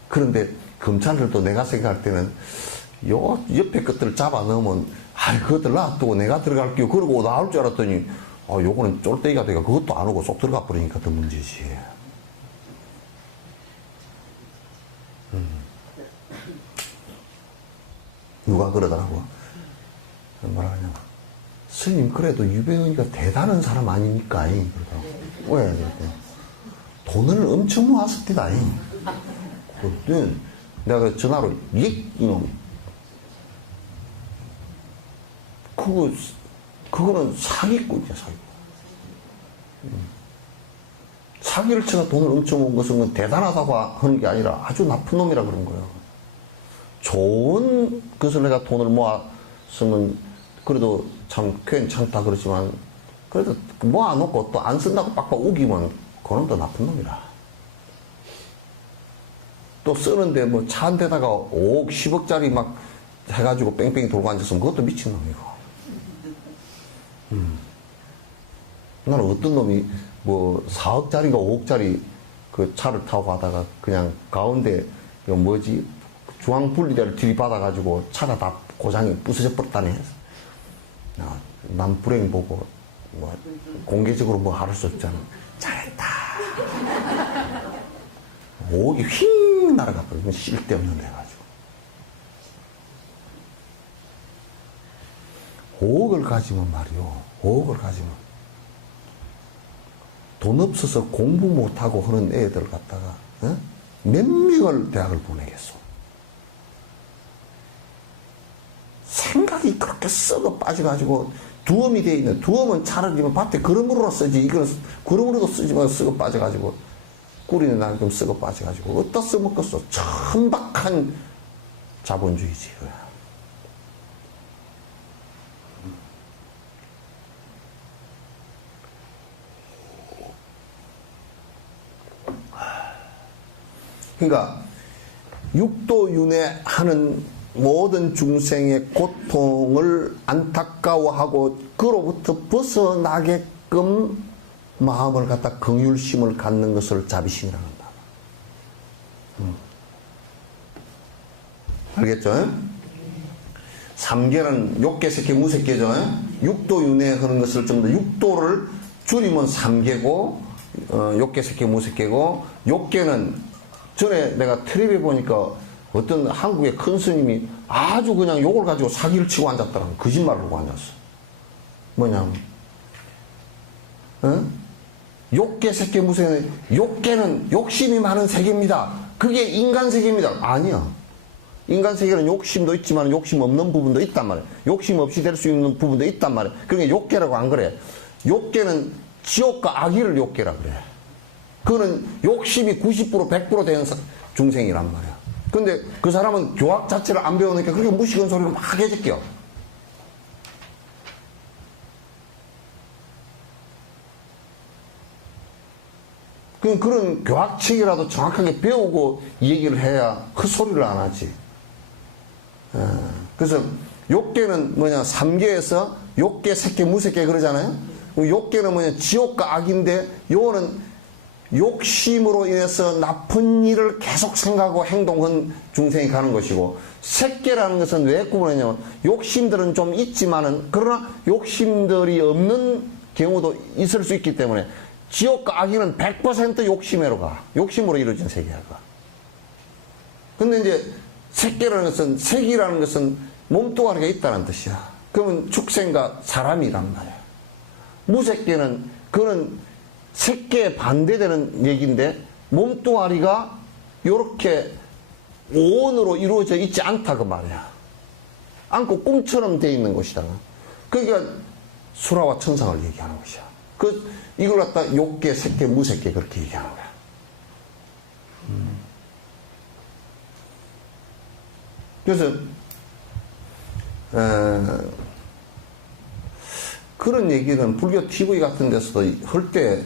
그런데 검찰들도 내가 생각할 때는 요 옆에 것들을 잡아 넣으면 그것들 놔두고 내가 들어갈게요 그러고 나올 줄 알았더니 요거는 쫄대기가 돼가 그것도 안 오고 쏙 들어가 버리니까 더 문제지. 누가 그러더라고. 뭐라 하냐, 스님 그래도 유배원이가 대단한 사람 아닙니까? 그러더라고. 왜? 돈을 엄청 모았었디다. 그때 내가 전화로 이놈 그거는 사기꾼이야. 사기꾼. 사기를 쳐서 돈을 엄청 모은 것은 대단하다고 하는 게 아니라 아주 나쁜 놈이라 그런 거예요. 좋은 것을 내가 돈을 모았으면 그래도 참 괜찮다 그렇지만 그래도 모아놓고 또 안 쓴다고 빡빡 우기면 그건 더 나쁜 놈이라. 또 쓰는데 뭐 차 한 대다가 5억 10억짜리 막 해가지고 뺑뺑이 돌고 앉았으면 그것도 미친놈이고. 나는 어떤 놈이 뭐 4억짜리가 5억짜리 그 차를 타고 가다가 그냥 가운데 뭐지 중앙 분리대를 들이받아가지고 차가 다 고장이 부서져 버렸다네. 남 불행 보고 뭐 공개적으로 뭐 할 수 없잖아. 잘했다. 5억이 휙 날아가 버리면 쓸데없는 데 가지고. 5억을 가지면 말이요. 5억을 가지면 돈 없어서 공부 못하고 하는 애들 갖다가 몇 명을 대학을 보내겠어. 생각이 그렇게 이렇게 썩어 빠져가지고 두엄이 돼 있는, 두엄은 차라리 밭에 거름으로 쓰지, 이거는 거름으로도 쓰지만 썩어 빠져가지고 꿀이는 나는 좀 썩어 빠져가지고 어디다 써먹겠어. 천박한 자본주의지. 그러니까 육도윤회하는 모든 중생의 고통을 안타까워하고 그로부터 벗어나게끔 마음을 갖다 긍휼심을 갖는 것을 자비심이라고 한다. 알겠죠? 삼계는 욕계, 색계, 무색계죠? 육도윤회하는 것을 좀 더 육도를 줄이면 삼계고, 욕계, 색계, 무색계고, 욕계는 전에 내가 텔레비에 보니까 어떤 한국의 큰 스님이 아주 그냥 욕을 가지고 사기를 치고 앉았더라고. 거짓말을 하고 앉았어. 뭐냐면, 욕계, 색계, 무색계, 욕계는 욕심이 많은 세계입니다. 그게 인간 세계입니다. 아니야. 인간 세계는 욕심도 있지만 욕심 없는 부분도 있단 말이야. 욕심 없이 될 수 있는 부분도 있단 말이야. 그러니까 욕계라고 안 그래. 욕계는 지옥과 악의를 욕계라 그래. 그거는 욕심이 90% 100% 되는 중생이란 말이야. 근데 그 사람은 교학 자체를 안 배우니까 그렇게 무식한 소리를 막 해질게요. 그런 교학책이라도 정확하게 배우고 얘기를 해야 헛소리를 안 하지. 그래서 욕계는 뭐냐, 삼계에서 욕계, 색계, 무색계 그러잖아요. 욕계는 뭐냐, 지옥과 악인데 요거는 욕심으로 인해서 나쁜 일을 계속 생각하고 행동한 중생이 가는 것이고, 색계라는 것은 왜 구분하냐면 욕심들은 좀 있지만은 그러나 욕심들이 없는 경우도 있을 수 있기 때문에 지옥과 악인은 100% 욕심으로 가. 욕심으로 이루어진 세계가. 근데 이제 색계라는 것은, 색이라는 것은 몸뚱아리가 있다는 뜻이야. 그러면 축생과 사람이란 말이야. 무색계는 그거는 색계에 반대되는 얘기인데 몸뚱아리가 이렇게 오온으로 이루어져 있지 않다 그 말이야. 않고 꿈처럼 돼 있는 것이다. 그러니까 수라와 천상을 얘기하는 것이야. 이걸 갖다 욕계, 색계, 무색계 그렇게 얘기하는 거야. 그래서 그런 얘기는 불교 TV 같은 데서도 할 때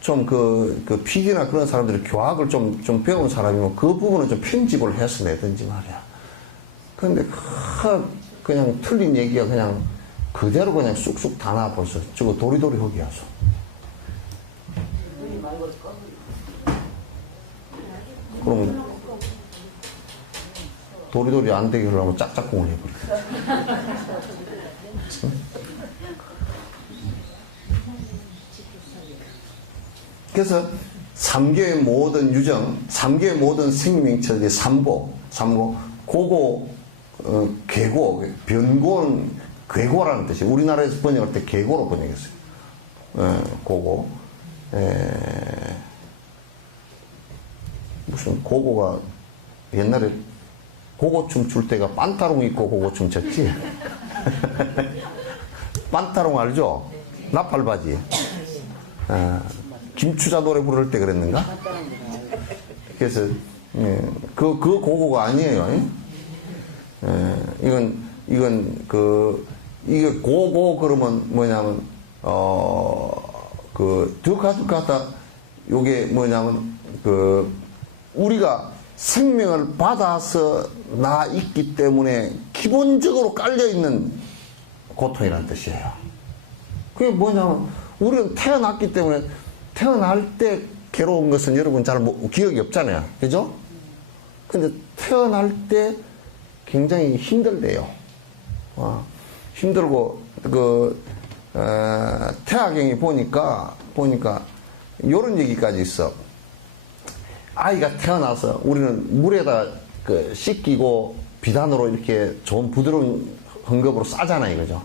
좀 그 PD나 그런 사람들이 교학을 좀 배운 사람이면 그 부분은 좀 편집을 해서 내든지 말이야. 근데 그냥 틀린 얘기가 그냥 그대로 그냥 쑥쑥 다 나와버렸어. 저거 도리도리 허기야서. 그럼 도리도리 안 되게 하려면 짝짝꿍을 해버려. 그래서 삼계의 모든 유정, 삼계의 모든 생명체의 삼고, 고고, 괴고, 변고는 괴고라는 뜻이에요. 우리나라에서 번역할 때 괴고로 번역했어요. 고고. 무슨 고고가 옛날에 고고춤 출 때가 빤따롱 입고 고고춤 췄지? 빤따롱 알죠? 나팔바지. 김추자 노래 부를 때 그랬는가? 그래서 그 고고가 아니에요. 이건 이게 고고 그러면 뭐냐면 더 가득하다. 요게 뭐냐면 우리가 생명을 받아서 나 있기 때문에 기본적으로 깔려있는 고통이라는 뜻이에요. 그게 뭐냐면 우리는 태어났기 때문에 태어날 때 괴로운 것은 여러분 잘 기억이 없잖아요. 그죠? 근데 태어날 때 굉장히 힘들대요. 힘들고 태아경이 보니까 요런 얘기까지 있어. 아이가 태어나서 우리는 물에다 씻기고 비단으로 이렇게 좋은 부드러운 헝겊으로 싸잖아요. 그죠?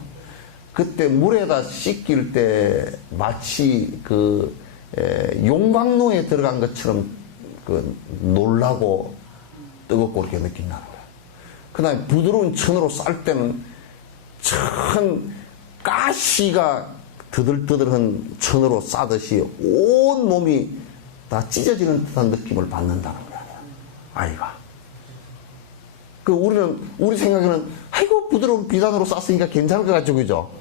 그때 물에다 씻길 때 마치 용광로에 들어간 것처럼 놀라고 뜨겁고 그렇게 느낀다는 거야. 그 다음에 부드러운 천으로 쌀 때는 천 가시가 드들드들한 천으로 싸듯이 온 몸이 다 찢어지는 듯한 느낌을 받는다는 거야, 아이가. 우리 생각에는, 아이고, 부드러운 비단으로 쌌으니까 괜찮을 것 같죠, 그죠?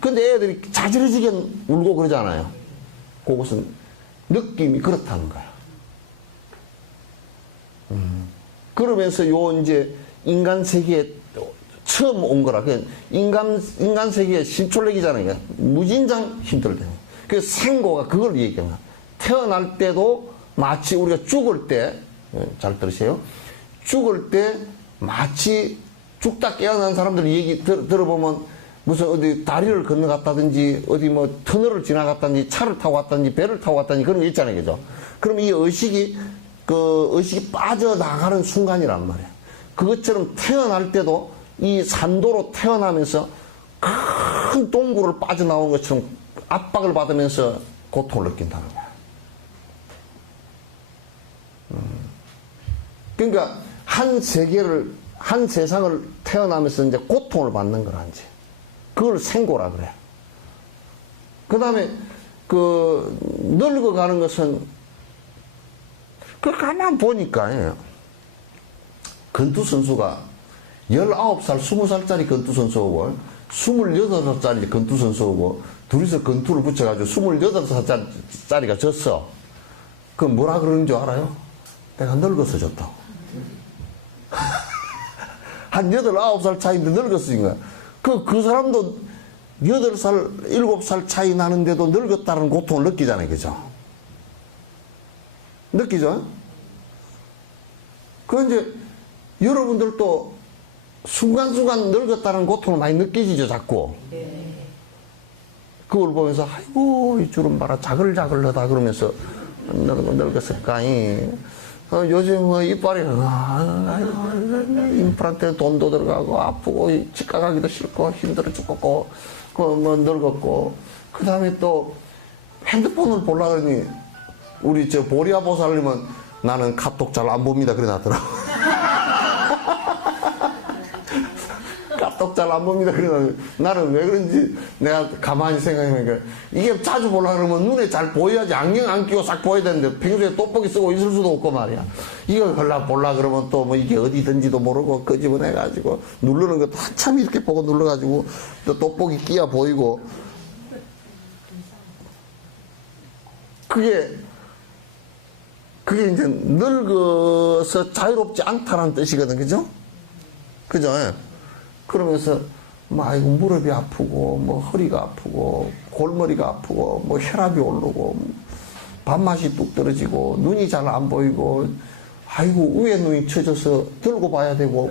근데 애들이 자지러지게 울고 그러잖아요. 그것은 느낌이 그렇다는 거야. 그러면서 이제 인간 세계에 처음 온 거라. 인간 세계에 신촌렉이잖아요. 무진장 힘들대. 그 생고가 그걸 얘기합니다. 태어날 때도 마치 우리가 죽을 때, 잘 들으세요. 죽을 때 마치 죽다 깨어난 사람들 얘기 들어보면 무슨 어디 다리를 건너갔다든지 어디 뭐 터널을 지나갔다든지 차를 타고 갔다든지 배를 타고 갔다든지 그런 게 있잖아요. 그죠? 그럼 이 의식이 빠져나가는 순간이란 말이에요. 그것처럼 태어날 때도 이 산도로 태어나면서 큰 동굴을 빠져나온 것처럼 압박을 받으면서 고통을 느낀다는 거야. 그러니까 한 세상을 태어나면서 이제 고통을 받는 거라, 이제. 그걸 생고라 그래. 그 다음에, 늙어가는 것은, 가만 보니까, 건투선수가 19살, 20살짜리 건투선수하고, 28살짜리 건투선수하고, 둘이서 건투를 붙여가지고 28살짜리가 졌어. 그 뭐라 그러는 줄 알아요? 내가 늙어서 졌다고. 한 8, 9살 차이인데 늙었으니 거야. 그 사람도 8살, 7살 차이 나는데도 늙었다는 고통을 느끼잖아요. 그죠? 느끼죠? 이제 여러분들도 순간순간 늙었다는 고통을 많이 느끼시죠, 자꾸. 그걸 보면서, 아이고, 이 주름 봐라, 자글자글하다, 그러면서, 늙었을까이. 요즘 뭐 이빨이, 임플란트에 돈도 들어가고, 아프고, 치과 가기도 싫고, 힘들어 죽겠고, 뭐 늙었고, 그 다음에 또 핸드폰을 보려더니, 우리 보리아 보살님은 나는 카톡 잘 안 봅니다. 그래 놨더라고. 카톡 잘 안 봅니다. 그래 나는 왜 그런지 내가 가만히 생각해보니까 이게 자주 보려고 그러면 눈에 잘 보여야지. 안경 안 끼고 싹 보여야 되는데 평소에 돋보기 쓰고 있을 수도 없고 말이야. 이거 보려고 그러면 또 뭐 이게 어디든지도 모르고 끄집어내가지고 누르는 것도 한참 이렇게 보고 눌러가지고 또 돋보기 끼야 보이고. 그게 이제 늙어서 자유롭지 않다는 뜻이거든. 그죠? 그죠? 그러면서 뭐 아이고 무릎이 아프고 뭐 허리가 아프고 골머리가 아프고 뭐 혈압이 오르고 밥맛이 뚝 떨어지고 눈이 잘 안 보이고 아이고 위에 눈이 쳐져서 들고 봐야 되고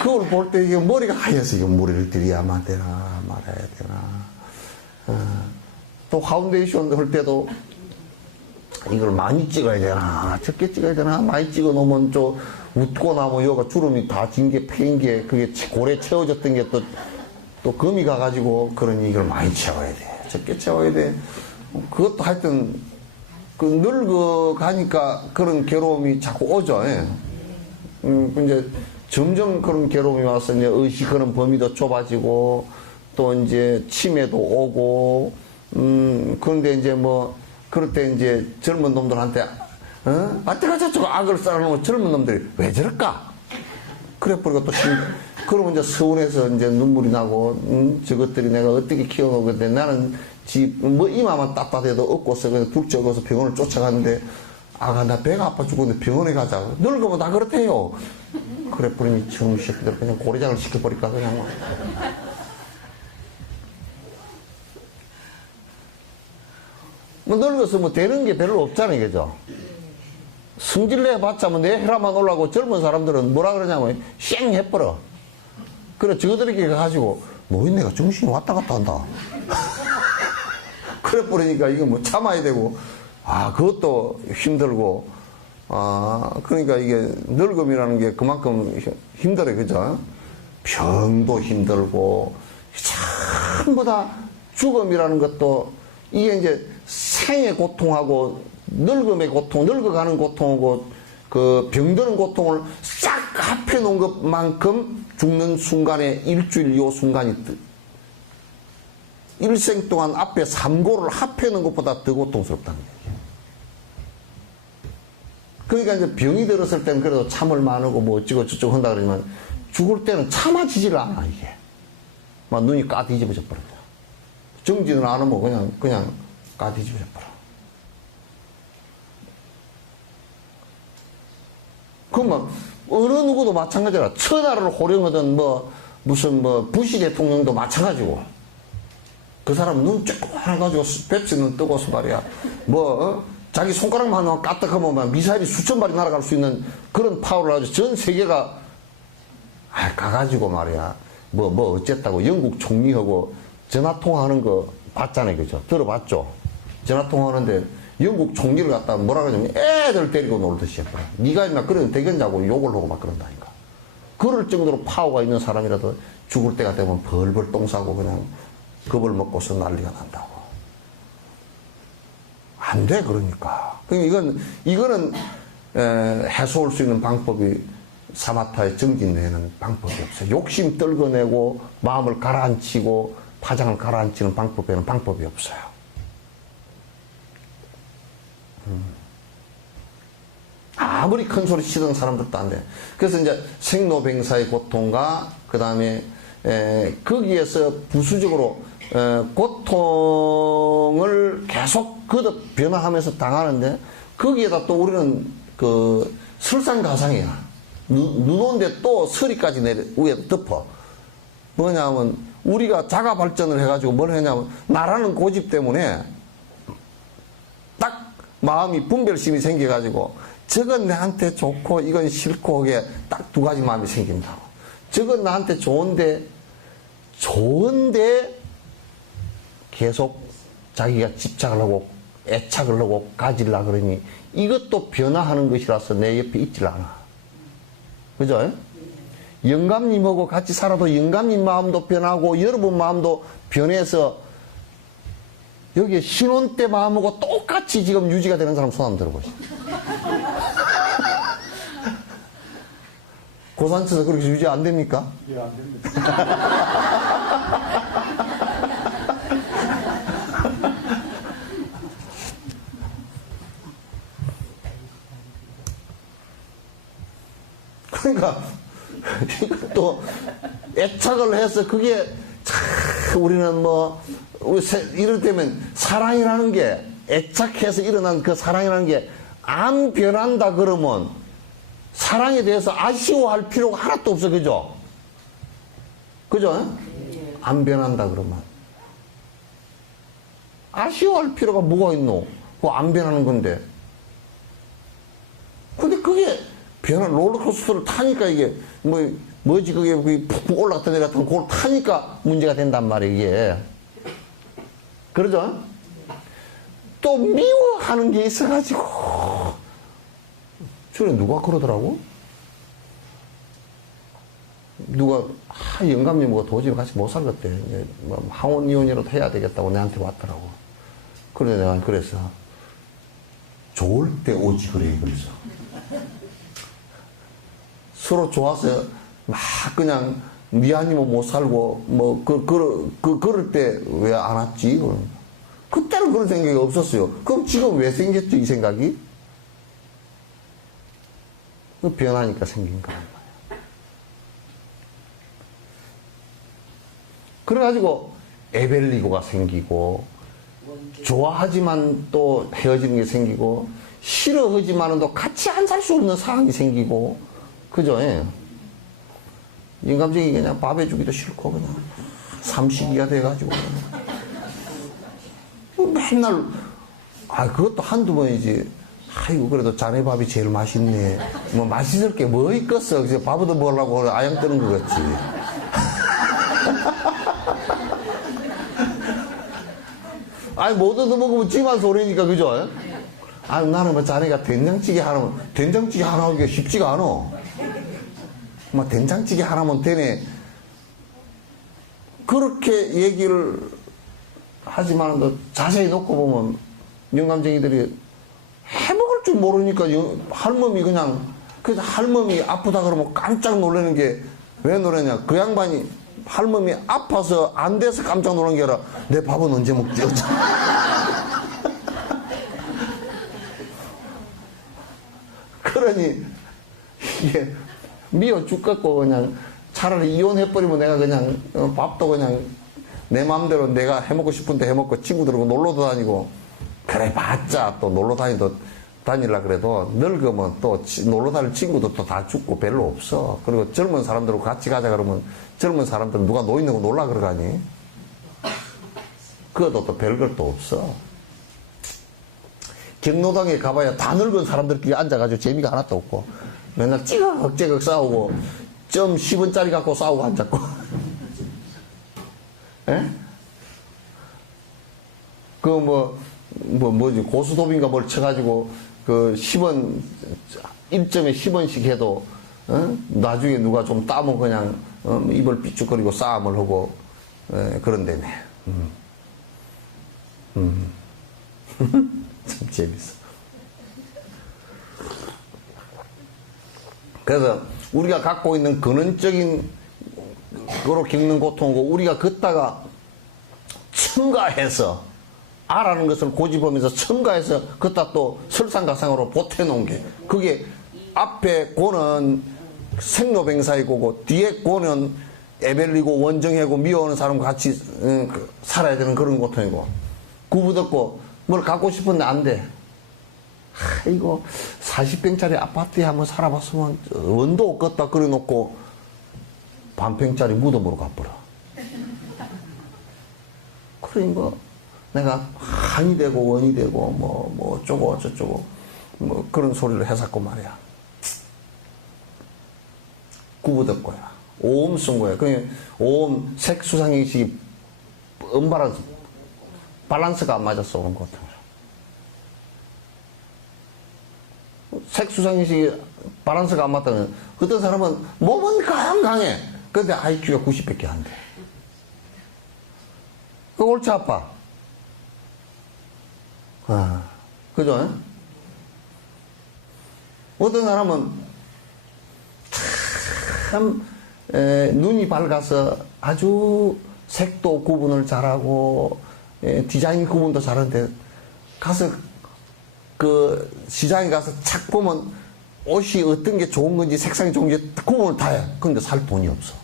그걸 볼 때 이게 머리가 하얘서 이거 머리를 들여야만 되나 말아야 되나 또 파운데이션 할 때도 이걸 많이 찍어야 되나 적게 찍어야 되나 많이 찍어 놓으면 좀 웃고 나면 여가 주름이 다 진 게 패인 게 그게 고래 채워졌던 게 또 금이 가가지고 그러니 이걸 많이 채워야 돼 적게 채워야 돼 그것도 하여튼 늙어가니까 그런 괴로움이 자꾸 오죠. 이제 점점 그런 괴로움이 와서 이제 의식하는 범위도 좁아지고 또 이제 치매도 오고 그런데 이제 뭐 그럴 때 이제 젊은 놈들한테 아때가 저쪽 악을 쌓아놓은 젊은 놈들이 왜 저럴까? 그래 버리고 또 그러면 이제 서운해서 이제 눈물이 나고 저것들이 내가 어떻게 키워놓는데 나는 뭐 이마만 따뜻해도 없고서 그냥 둘째 얻어서 병원을 쫓아갔는데 아가 나 배가 아파 죽었는데 병원에 가자. 늙으면 다 그렇대요. 그래 버리니 정 새끼들 그냥 고래장을 시켜버릴까 그냥. 뭐 늙어서 뭐 되는 게 별로 없잖아요. 그죠? 성질 내봤자 뭐 내 혈압만 올라가고 젊은 사람들은 뭐라 그러냐면 쌩 해버려. 그래 저들에게 가가지고 뭐 내가 정신이 왔다 갔다 한다. 그래 버리니까 이거 뭐 참아야 되고 그것도 힘들고 그러니까 이게 늙음이라는 게 그만큼 힘들어요. 그죠? 병도 힘들고 전부 다 죽음이라는 것도 이게 이제 생의 고통하고 늙음의 고통, 늙어가는 고통하고 그 병드는 고통을 싹 합해 놓은 것만큼 죽는 순간에 일주일 요 순간이 일생 동안 앞에 삼고를 합해 놓은 것보다 더 고통스럽다는 얘기예요. 그러니까 이제 병이 들었을 때는 그래도 참을 만하고 뭐 어찌고 저쩌고 한다 그러지만 죽을 때는 참아지질 않아, 이게. 막 눈이 까뒤집어져 버려요. 정지는 안 하면 그냥 까뒤집어져 버려. 그럼 어느 누구도 마찬가지라. 천하를 호령하던 무슨 부시 대통령도 마찬가지고. 그 사람 눈 조그만 가지고 뱁시 눈 뜨고서 말이야. 자기 손가락만 하나 까딱하면 미사일이 수천 발이 날아갈 수 있는 그런 파워를 가지고 전 세계가 가가지고 말이야. 어쨌다고 영국 총리하고 전화통화하는 거 봤잖아요. 그죠? 들어봤죠? 전화통화하는데 영국 총리를 갖다 뭐라 그러냐면 애들 데리고 놀듯이 해버려. 니가 임마 그러면 되겠냐고 욕을 하고 막 그런다니까. 그럴 정도로 파워가 있는 사람이라도 죽을 때가 되면 벌벌 똥 싸고 그냥 겁을 먹고서 난리가 난다고. 안 돼, 그러니까. 이거는 해소할 수 있는 방법이 사마타의 정진내는 방법이 없어요. 욕심 떨궈내고 마음을 가라앉히고 파장을 가라앉히는 방법에는 방법이 없어요. 아무리 큰 소리 치던 사람들도 안 돼. 그래서 이제 생로병사의 고통과 그 다음에 거기에서 부수적으로 고통을 계속 거듭 변화하면서 당하는데 거기에다 또 우리는 그 설상가상이야. 눈 오는데 또 서리까지 위에 덮어. 뭐냐면 우리가 자가 발전을 해가지고 뭘 했냐면 나라는 고집 때문에 딱 마음이 분별심이 생겨가지고 저건 나한테 좋고 이건 싫고 하게 딱 두 가지 마음이 생긴다고. 저건 나한테 좋은데 계속 자기가 집착을 하고 애착을 하고 가지려고 그러니 이것도 변화하는 것이라서 내 옆에 있질 않아. 그죠? 영감님하고 같이 살아도 영감님 마음도 변하고 여러분 마음도 변해서 여기에 신혼 때 마음하고 똑같이 지금 유지가 되는 사람 손 한번 들어보시죠. 고산쳐서 그렇게 유지 안 됩니까? 예, 안 됩니다. 그러니까 또 애착을 해서 그게 우리는 이를테면 사랑이라는 게 애착해서 일어난 그 사랑이라는 게 안 변한다 그러면 사랑에 대해서 아쉬워할 필요가 하나도 없어. 그죠? 그죠? 안 변한다 그러면 아쉬워할 필요가 뭐가 있노? 그거 안 변하는 건데. 근데 그게 롤러코스터를 타니까 이게 뭐지 그게 푹 올라갔다 내려갔다 그걸 타니까 문제가 된단 말이에요. 이게. 그러죠? 또 미워하는 게 있어가지고 저래 누가 그러더라고? 누가 영감님하고 도저히 같이 못 살겠대. 항원 이혼이라도 해야 되겠다고 내한테 왔더라고. 그런데 내가 그래서 좋을 때 오지 그래. 그래서 서로 좋아서 막 그냥 니 아니면 못 살고 그럴 때 왜 안 왔지? 그때는 그런 생각이 없었어요. 그럼 지금 왜 생겼죠 이 생각이? 변하니까 생긴 거란 말이야. 그래가지고 에벨리고가 생기고 좋아하지만 또 헤어지는 게 생기고 싫어하지만은 또 같이 안 살 수 없는 상황이 생기고 그죠? 예. 인감정이 그냥 밥 해주기도 싫고 그냥 삼식이가 돼가지고 맨날 그것도 한두 번이지. 아이고 그래도 자네 밥이 제일 맛있네. 맛있을 게 뭐 있겠어. 그래서 밥도 먹으려고 아양 뜨는 거 같지. 못 얻어먹으면 지만 소리니까 그죠? 나는 자네가 된장찌개 하나 하기가 쉽지가 않아. 된장찌개 하나면 되네. 그렇게 얘기를 하지만 자세히 놓고 보면 영감쟁이들이 해먹을 줄 모르니까 할멈이 그냥, 그래서 할멈이 아프다 그러면 깜짝 놀라는 게 왜 놀라냐. 그 양반이 할멈이 아파서 안 돼서 깜짝 놀란 게 아니라 내 밥은 언제 먹지? 그러니 이게 미워 죽겠고 그냥 차라리 이혼해버리면 내가 그냥 밥도 그냥 내 마음대로 내가 해먹고 싶은데 해먹고 친구들하고 놀러도 다니고 그래 봤자 또 놀러 다니려 그래도 늙으면 또 놀러 다닐 친구들도 다 죽고 별로 없어. 그리고 젊은 사람들하고 같이 가자 그러면 젊은 사람들은 누가 노인네고 놀라 그러가니 그것도 또 별것도 없어. 경로당에 가봐야 다 늙은 사람들끼리 앉아가지고 재미가 하나도 없고 맨날 찌걱찌걱 싸우고 점 10원짜리 갖고 싸우고 앉았고 예? 뭐지 고수톱인가 뭘 쳐가지고 그 10원 1점에 10원씩 해도 나중에 누가 좀 따면 그냥 입을 삐죽거리고 싸움을 하고 그런다네. 참 재밌어. 그래서 우리가 갖고 있는 근원적인 거로 겪는 고통이고 우리가 걷다가 첨가해서 아라는 것을 고집하면서 첨가해서 걷다 또 설상가상으로 보태놓은 게 그게 앞에 고는 생로병사의 고고 뒤에 고는 에벨리고 원정이고 미워하는 사람과 같이 살아야 되는 그런 고통이고 구부덕고 뭘 갖고 싶은데 안 돼. 이거 40평짜리 아파트에 한번 살아봤으면 원도 없겠다 그려놓고 반평짜리 무덤으로 가버려. 그러니 내가 한이 되고 원이 되고 뭐 어쩌고 저쩌고 뭐 그런 소리를 해샀고 말이야. 구부덕고야. 오음 쓴 거야. 그냥 오음 색수상행식이 밸런스가 안 맞았어 그런 것 같아요. 색수상식이 밸런스가 안 맞다면 어떤 사람은 몸은 강해. 근데 IQ가 90밖에 안 돼. 그 옳지 아빠? 그죠? 어떤 사람은 참 눈이 밝아서 아주 색도 구분을 잘하고 디자인 구분도 잘하는데 가서 그 시장에 가서 착 보면 옷이 어떤 게 좋은 건지 색상이 좋은 건지 구분을 다 해. 근데 살 돈이 없어.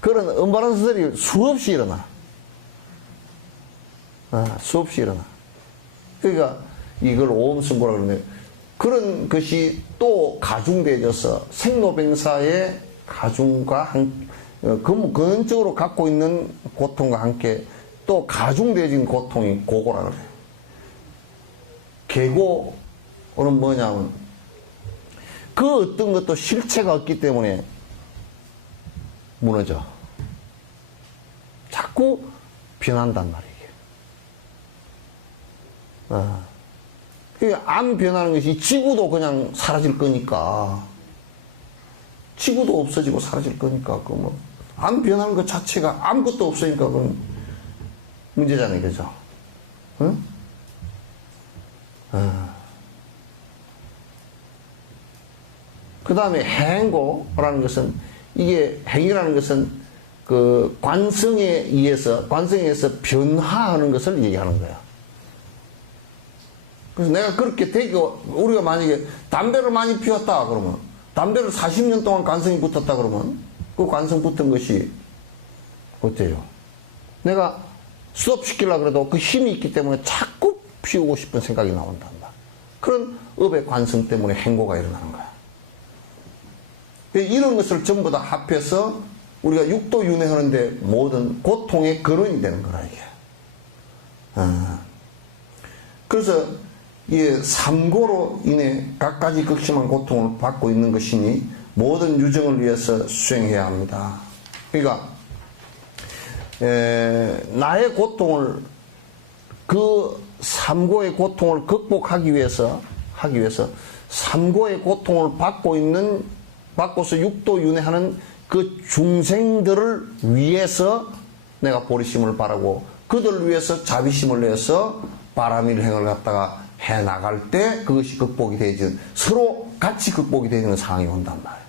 그런 언밸런스들이 수없이 일어나. 수없이 일어나. 그러니까 이걸 오음승고라 그러는데 그런 것이 또 가중되어져서 생로병사의 가중과 근원적으로 갖고 있는 고통과 함께 또 가중되어진 고통이 고고라 그래. 계고는 뭐냐면 그 어떤 것도 실체가 없기 때문에 무너져. 자꾸 변한단 말이에요. 안 변하는 것이 지구도 그냥 사라질 거니까. 지구도 없어지고 사라질 거니까. 안 변하는 것 자체가 아무것도 없으니까 그건 문제잖아요. 그죠? 응? 그 다음에 행고라는 것은 이게 행이라는 것은 그 관성에 의해서 변화하는 것을 얘기하는 거야. 그래서 내가 그렇게 되고 우리가 만약에 담배를 많이 피웠다 그러면 담배를 40년 동안 관성이 붙었다 그러면 그 관성 붙은 것이 어때요? 내가 스톱시키려고 해도 그 힘이 있기 때문에 자꾸 피우고 싶은 생각이 나온단 말이야. 그런 업의 관성 때문에 행고가 일어나는 거야. 이런 것을 전부 다 합해서 우리가 육도윤회하는데 모든 고통의 근원이 되는 거라 이게. 그래서 이 삼고로 인해 각가지 극심한 고통을 받고 있는 것이니 모든 유정을 위해서 수행해야 합니다. 그러니까 나의 고통을 그 삼고의 고통을 극복하기 위해서 삼고의 고통을 받고 있는 받고서 육도윤회하는 그 중생들을 위해서 내가 보리심을 바라고 그들을 위해서 자비심을 내서 바람일행을 갖다가 해나갈 때 그것이 극복이 되지, 서로 같이 극복이 되는 상황이 온단 말이에요.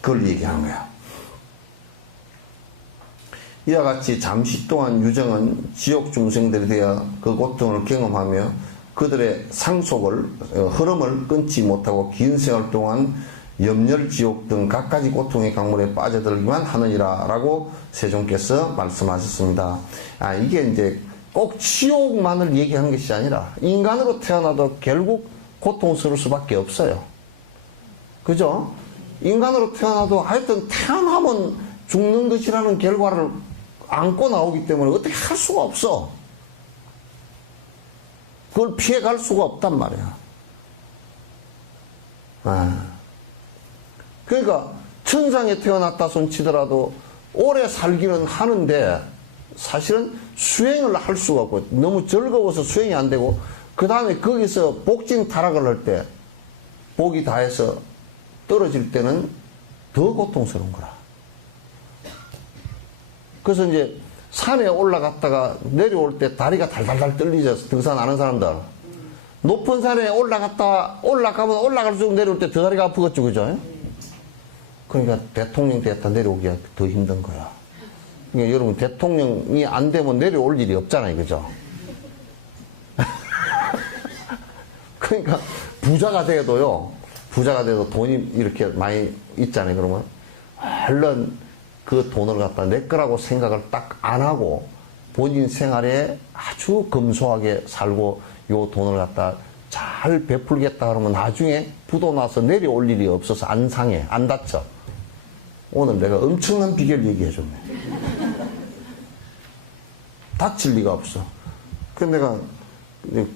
그걸 얘기하는 거야. 이와 같이 잠시 동안 유정은 지옥 중생들에 대해 그 고통을 경험하며 그들의 상속을, 흐름을 끊지 못하고 긴 세월 동안 염렬지옥 등 갖가지 고통의 강물에 빠져들기만 하느니라 라고 세종께서 말씀하셨습니다. 이게 이제 꼭 지옥만을 얘기하는 것이 아니라 인간으로 태어나도 결국 고통스러울 수밖에 없어요. 그죠? 인간으로 태어나도 하여튼 태어나면 죽는 것이라는 결과를 안고 나오기 때문에 어떻게 할 수가 없어. 그걸 피해갈 수가 없단 말이야. 그러니까 천상에 태어났다 손 치더라도 오래 살기는 하는데 사실은 수행을 할 수가 없고 너무 즐거워서 수행이 안 되고 그 다음에 거기서 복진 타락을 할 때 복이 다해서 떨어질 때는 더 고통스러운 거라. 그래서 이제 산에 올라갔다가 내려올 때 다리가 달달달 떨리죠. 등산 아는 사람들. 높은 산에 올라가면 올라갈수록 내려올 때 더 다리가 아프겠죠. 그죠? 그러니까 대통령 됐다 내려오기가 더 힘든 거야. 그러니까 여러분 대통령이 안 되면 내려올 일이 없잖아요. 그죠? 그러니까 부자가 돼도 돈이 이렇게 많이 있잖아요. 그러면 얼른 그 돈을 갖다 내 거라고 생각을 딱 안 하고 본인 생활에 아주 검소하게 살고 요 돈을 갖다 잘 베풀겠다 그러면 나중에 부도 나서 내려올 일이 없어서 안 상해, 안 다쳐. 오늘 내가 엄청난 비결 얘기해 줬네. 다칠 리가 없어. 그래서 내가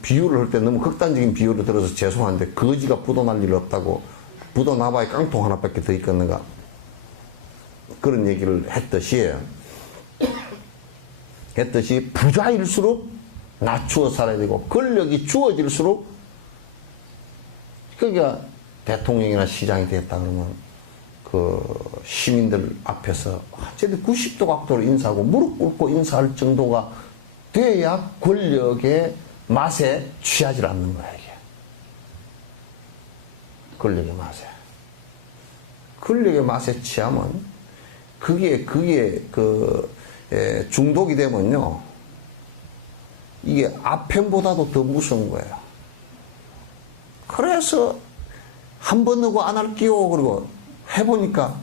비유를 할 때 너무 극단적인 비유를 들어서 죄송한데 거지가 부도 날 일 없다고 부도 나봐야 깡통 하나밖에 더 있겠는가 그런 얘기를 했듯이 부자일수록 낮추어 살아야 되고 권력이 주어질수록 그러니까 대통령이나 시장이 됐다 그러면 그 시민들 앞에서 완전히 90도 각도로 인사하고 무릎 꿇고 인사할 정도가 돼야 권력의 맛에 취하지 않는 거야 이게. 권력의 맛에. 권력의 맛에 취하면 그게 중독이 되면요. 이게 아편보다도 더 무서운 거예요. 그래서 한 번 하고 안 할게요. 그리고 해보니까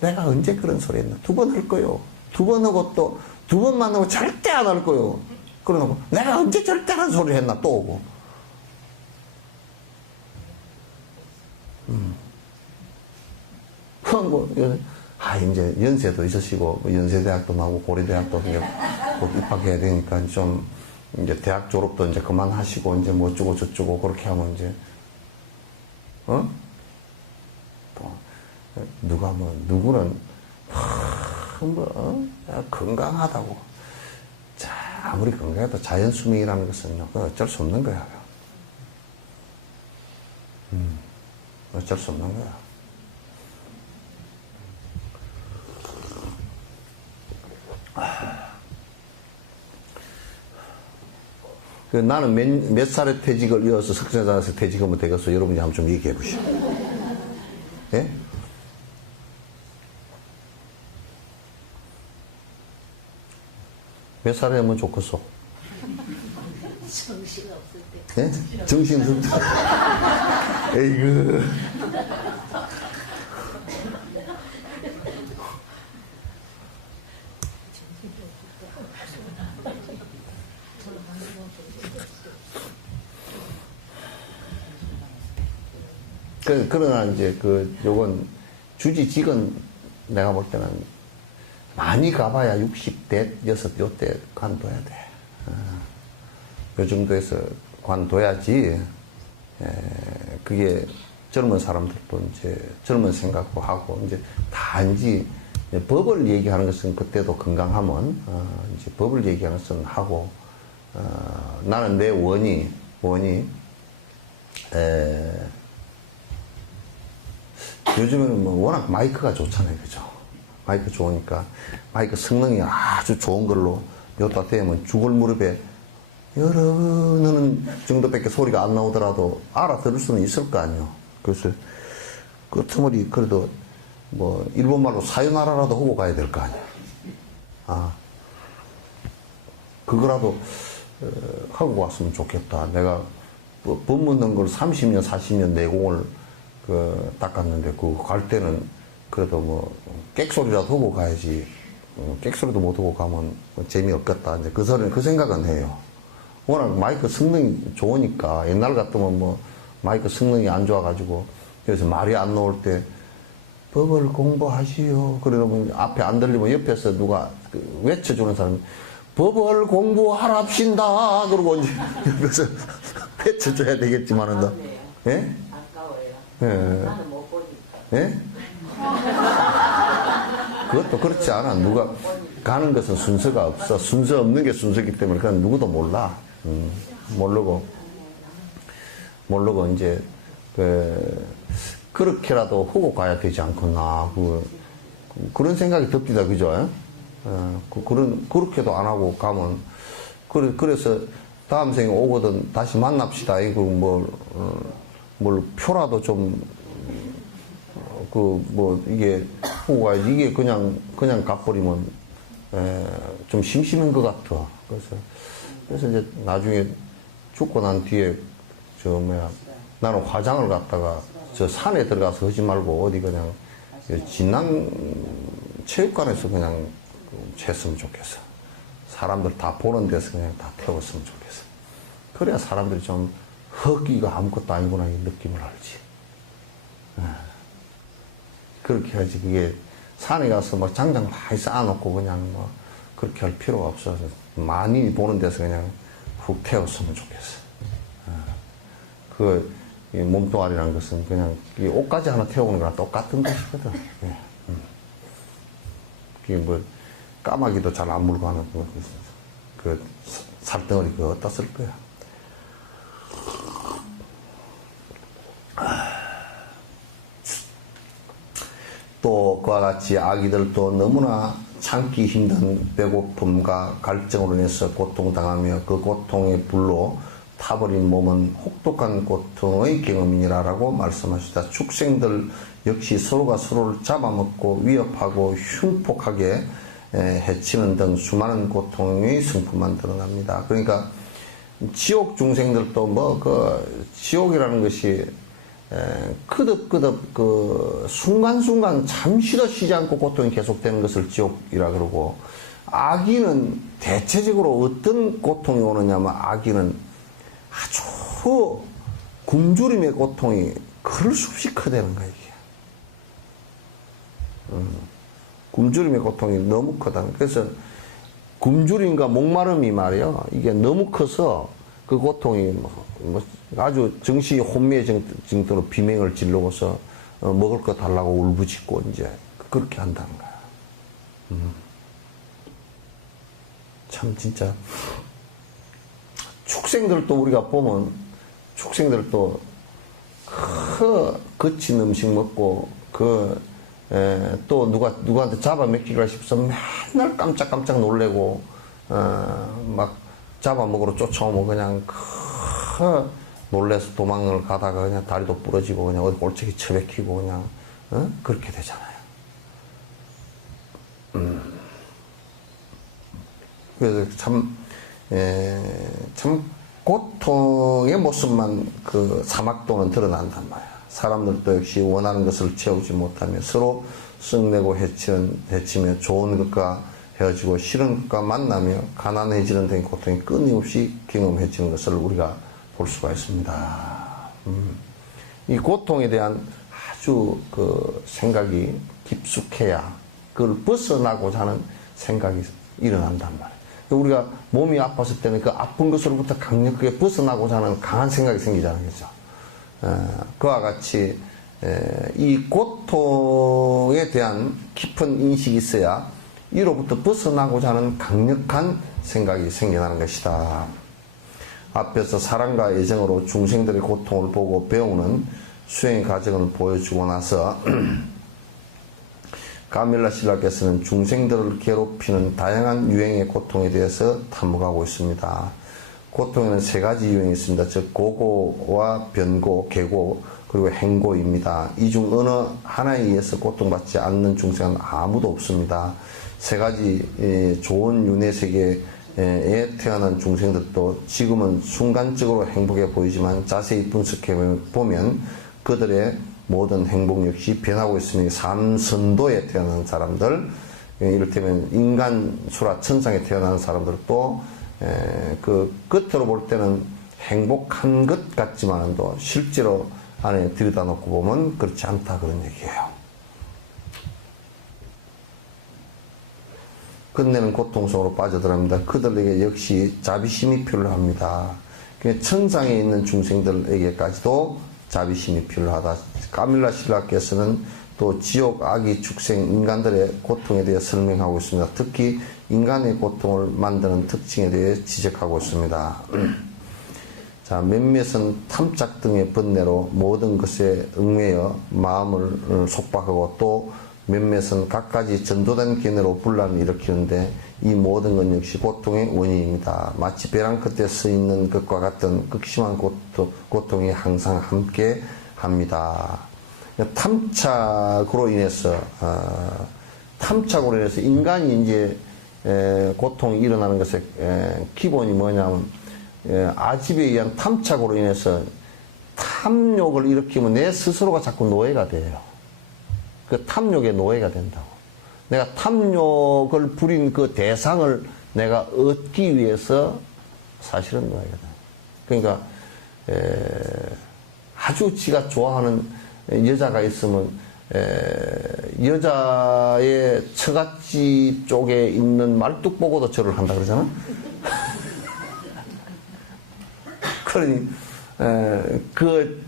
내가 언제 그런 소리 했나. 2번 할 거요. 2번 하고 또 2번만 하고 절대 안 할 거요. 그러고 내가 언제 절대 안 소리 했나 또 오고. 이제 연세도 있으시고, 연세대학도 나오고, 고려대학도 곧 입학해야 되니까 좀, 이제 대학 졸업도 이제 그만하시고, 이제 뭐 어쩌고 저쩌고 그렇게 하면 이제, 또, 누구는, 건강하다고. 자, 아무리 건강해도 자연 수명이라는 것은요, 어쩔 수 없는 거야. 어쩔 수 없는 거야. 나는 몇 살에 퇴직을 이어서 석사자에서 퇴직하면 되겠어? 여러분이 한번 좀 얘기해 보시오. 예? 몇 살에 하면 좋겠어? 정신 없을 때. 예? 정신 없을 때. 에이그. 그러나 이제 요건 주지직은 내가 볼 때는 많이 가봐야 60대, 6, 요때 관둬야 돼. 요 정도에서 관둬야지, 그게 젊은 사람들도 이제 젊은 생각도 하고, 이제 단지 법을 얘기하는 것은 그때도 건강하면, 이제 법을 얘기하는 것은 하고, 나는 내 원이, 요즘에는 뭐 워낙 마이크가 좋잖아요. 그죠? 마이크 좋으니까 마이크 성능이 아주 좋은 걸로 요따 대면 죽을 무렵에 여러분은 정도밖에 소리가 안 나오더라도 알아들을 수는 있을 거 아니에요. 그래서 끄트머리 그래도 뭐 일본말로 사요나라라도 하고 가야 될 거 아니에요. 아, 그거라도 하고 왔으면 좋겠다. 내가 법 묻는 걸 30년, 40년 내공을 닦았는데 그 갈 때는 그래도 뭐 객소리라도 하고 가야지. 객소리도 못 하고 가면 뭐 재미없겠다. 이제 그 생각은 해요. 워낙 마이크 성능이 좋으니까 옛날 같으면 뭐 마이크 성능이 안 좋아가지고 그래서 말이 안 나올 때 법을 공부하시오. 그러면 앞에 안 들리면 옆에서 누가 외쳐주는 사람이 법을 공부하랍신다. 그러고 이제 옆에서 외쳐줘야 되겠지만은 예? 아까워요. 예. 나는 못 보니까. 예? 그것도 그렇지 않아. 누가 가는 것은 순서가 없어. 순서 없는 게 순서이기 때문에 그건 누구도 몰라. 모르고 이제 그렇게라도 하고 가야 되지 않겠나. 그런 생각이 듭니다. 그죠? 그렇게도 안 하고 가면 그래서 다음 생에 오거든 다시 만납시다. 이거 뭘 표라도 좀 이게 하고 가야지. 이게 그냥 가버리면 좀 심심한 것 같아. 그래서 이제 나중에 죽고 난 뒤에 나는 화장을 갖다가 저 산에 들어가서 하지 말고 어디 그냥 진남 체육관에서 그냥 했으면 좋겠어. 사람들 다 보는 데서 그냥 다 태웠으면 좋겠어. 그래야 사람들이 좀 이거 아무것도 아니구나 이 느낌을 알지. 그렇게 하지. 그게 산에 가서 막 장장 많이 쌓아놓고 그냥 뭐 그렇게 할 필요가 없어서 많이 보는 데서 그냥 훅 태웠으면 좋겠어. 이 몸뚱아리라는 것은 그냥 이 옷가지 하나 태우는 거랑 똑같은 것이거든. 그게 뭐 까마귀도 잘 안 물고 하는 그 살덩어리 그거 어디다 쓸 거야. 또 그와 같이 아기들도 너무나 참기 힘든 배고픔과 갈증으로 인해서 고통당하며 그 고통의 불로 타버린 몸은 혹독한 고통의 경험이라고 말씀하시다. 축생들 역시 서로가 서로를 잡아먹고 위협하고 흉폭하게 해치는 등 수많은 고통의 성품만 드러납니다. 그러니까 지옥 중생들도 지옥이라는 것이 끄덕끄덕 순간순간 잠시도 쉬지 않고 고통이 계속되는 것을 지옥이라 그러고, 악인은 대체적으로 어떤 고통이 오느냐면 악인은 아주 굶주림의 고통이 그럴 수 없이 크다는 거야, 이게. 굶주림의 고통이 너무 크다. 그래서 굶주림과 목마름이 말이야, 이게 너무 커서 그 고통이 아주 정신이 혼미해 정도로 비명을 지르고서 먹을 거 달라고 울부짖고 이제 그렇게 한다는 거야. 참 진짜 축생들도 우리가 보면 축생들도 거친 음식 먹고 또 누구한테 잡아먹기가 싶어서 맨날 깜짝깜짝 놀래고 막 잡아먹으러 쫓아오면 그냥 놀래서 도망을 가다가 그냥 다리도 부러지고 그냥 어디 골짜기 처박히고 그냥 그렇게 되잖아요. 그래서 참 고통의 모습만 그 사막도는 드러난단 말이야. 사람들도 역시 원하는 것을 채우지 못하며 서로 썩내고 해치며 좋은 것과 헤어지고 싫은 것과 만나며 가난해지는 등 고통이 끊임없이 경험해지는 것을 우리가 볼 수가 있습니다. 이 고통에 대한 아주 그 생각이 깊숙해야 그걸 벗어나고자 하는 생각이 일어난단 말이에요. 우리가 몸이 아팠을 때는 그 아픈 것으로부터 강력하게 벗어나고자 하는 강한 생각이 생기잖아요. 그죠? 그와 같이 이 고통에 대한 깊은 인식이 있어야 이로부터 벗어나고자 하는 강력한 생각이 생겨나는 것이다. 앞에서 사랑과 애정으로 중생들의 고통을 보고 배우는 수행의 과정을 보여주고 나서 카밀라 신라께서는 중생들을 괴롭히는 다양한 유행의 고통에 대해서 탐구하고 있습니다. 고통에는 세 가지 유형이 있습니다. 즉 고고와 변고, 계고, 그리고 행고입니다. 이 중 어느 하나에 의해서 고통받지 않는 중생은 아무도 없습니다. 세 가지 좋은 윤회 세계에 태어난 중생들도 지금은 순간적으로 행복해 보이지만 자세히 분석해 보면 그들의 모든 행복 역시 변하고 있으니 삼선도에 태어난 사람들, 이를테면 인간 수라 천상에 태어난 사람들도 그 겉으로 볼 때는 행복한 것 같지만도 실제로 안에 들여다놓고 보면 그렇지 않다, 그런 얘기예요. 끝내는 고통 속으로 빠져들어갑니다. 그들에게 역시 자비심이 필요합니다. 천상에 있는 중생들에게까지도 자비심이 필요하다. 카밀라 신라께서는 또 지옥, 악의, 축생, 인간들의 고통에 대해 설명하고 있습니다. 특히 인간의 고통을 만드는 특징에 대해 지적하고 있습니다. 자, 몇몇은 탐착 등의 번뇌로 모든 것에 얽매여 마음을 속박하고 또 몇몇은 갖가지 전도된 견해로 분란을 일으키는데 이 모든 것 역시 고통의 원인입니다. 마치 벼랑 끝에 서 있는 것과 같은 극심한 고통이 항상 함께 합니다. 탐착으로 인해서 인간이 이제 고통이 일어나는 것의 기본이 뭐냐면 아집에 의한 탐착으로 인해서 탐욕을 일으키면 내 스스로가 자꾸 노예가 돼요. 그 탐욕의 노예가 된다고. 내가 탐욕을 부린 그 대상을 내가 얻기 위해서 사실은 노예가 돼. 그러니까 아주 지가 좋아하는 여자가 있으면 여자의 처갓집 쪽에 있는 말뚝 보고도 절을 한다 그러잖아. 그러니 그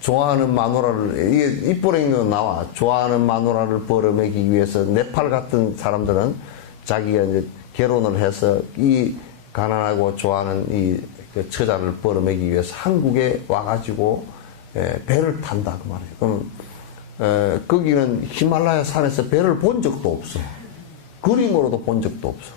좋아하는 마누라를, 이게 입보랭이로 나와. 좋아하는 마누라를 벌어매기 위해서 네팔 같은 사람들은 자기가 이제 결혼을 해서 이 가난하고 좋아하는 이 처자를 벌어매기 위해서 한국에 와가지고 배를 탄다 그 말이에요. 그럼 거기는 히말라야 산에서 배를 본 적도 없어. 그림으로도 본 적도 없어.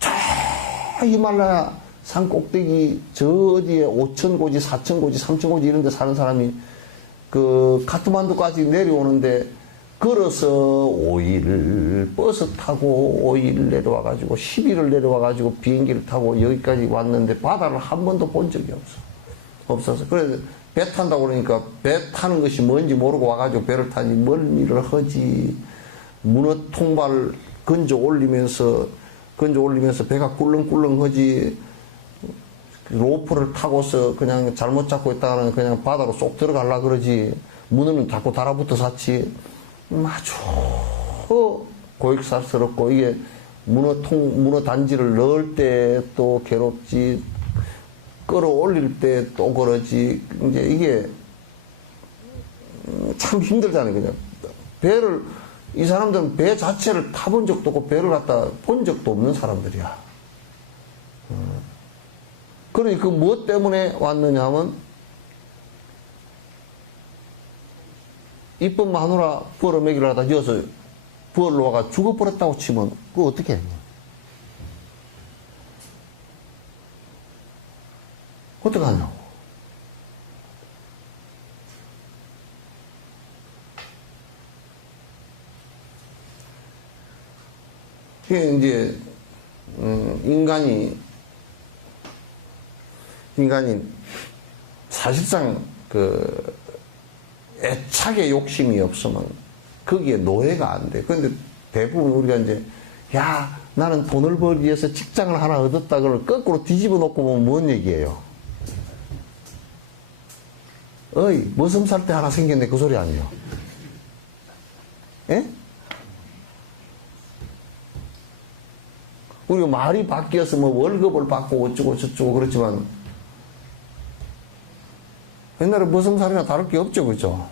저 히말라야 산 꼭대기 저 어디에 5,000고지, 4,000고지, 3,000고지 이런 데 사는 사람이 그 카트만두까지 내려오는데 걸어서 5일 버스 타고 5일 내려와가지고 10일을 내려와가지고 비행기를 타고 여기까지 왔는데 바다를 한 번도 본 적이 없어서 그래서 배 탄다고 그러니까 배 타는 것이 뭔지 모르고 와가지고 배를 타니 뭔 일을 하지. 문어 통발 건져 올리면서 배가 꿀렁꿀렁 하지. 로프를 타고서 그냥 잘못 잡고 있다가는 그냥 바다로 쏙 들어가려고 그러지. 문어는 자꾸 달아붙어 샀지. 아주 고익살스럽고 이게 문어 단지를 넣을 때 또 괴롭지. 끌어올릴 때 또 그러지. 이제 이게 참 힘들잖아요. 그냥 배를, 이 사람들은 배 자체를 타본 적도 없고 배를 갖다 본 적도 없는 사람들이야. 그러니 그 무엇 때문에 왔느냐 하면 이쁜 마누라 벌어매기를 하다 이어서 부얼로 와가 죽어버렸다고 치면 그거 어떻게 해? 어떻게 하냐고. 이게 이제 인간이 사실상 그 애착의 욕심이 없으면 거기에 노예가 안 돼. 그런데 대부분 우리가 이제 야 나는 돈을 벌기 위해서 직장을 하나 얻었다 그걸 거꾸로 뒤집어 놓고 보면 뭔 얘기예요? 어이 머슴 살 때 하나 생겼네 그 소리 아니에요? 예? 우리가 말이 바뀌어서 뭐 월급을 받고 어쩌고 저쩌고 그렇지만 옛날에 머슴살이나 다를 게 없죠, 그죠?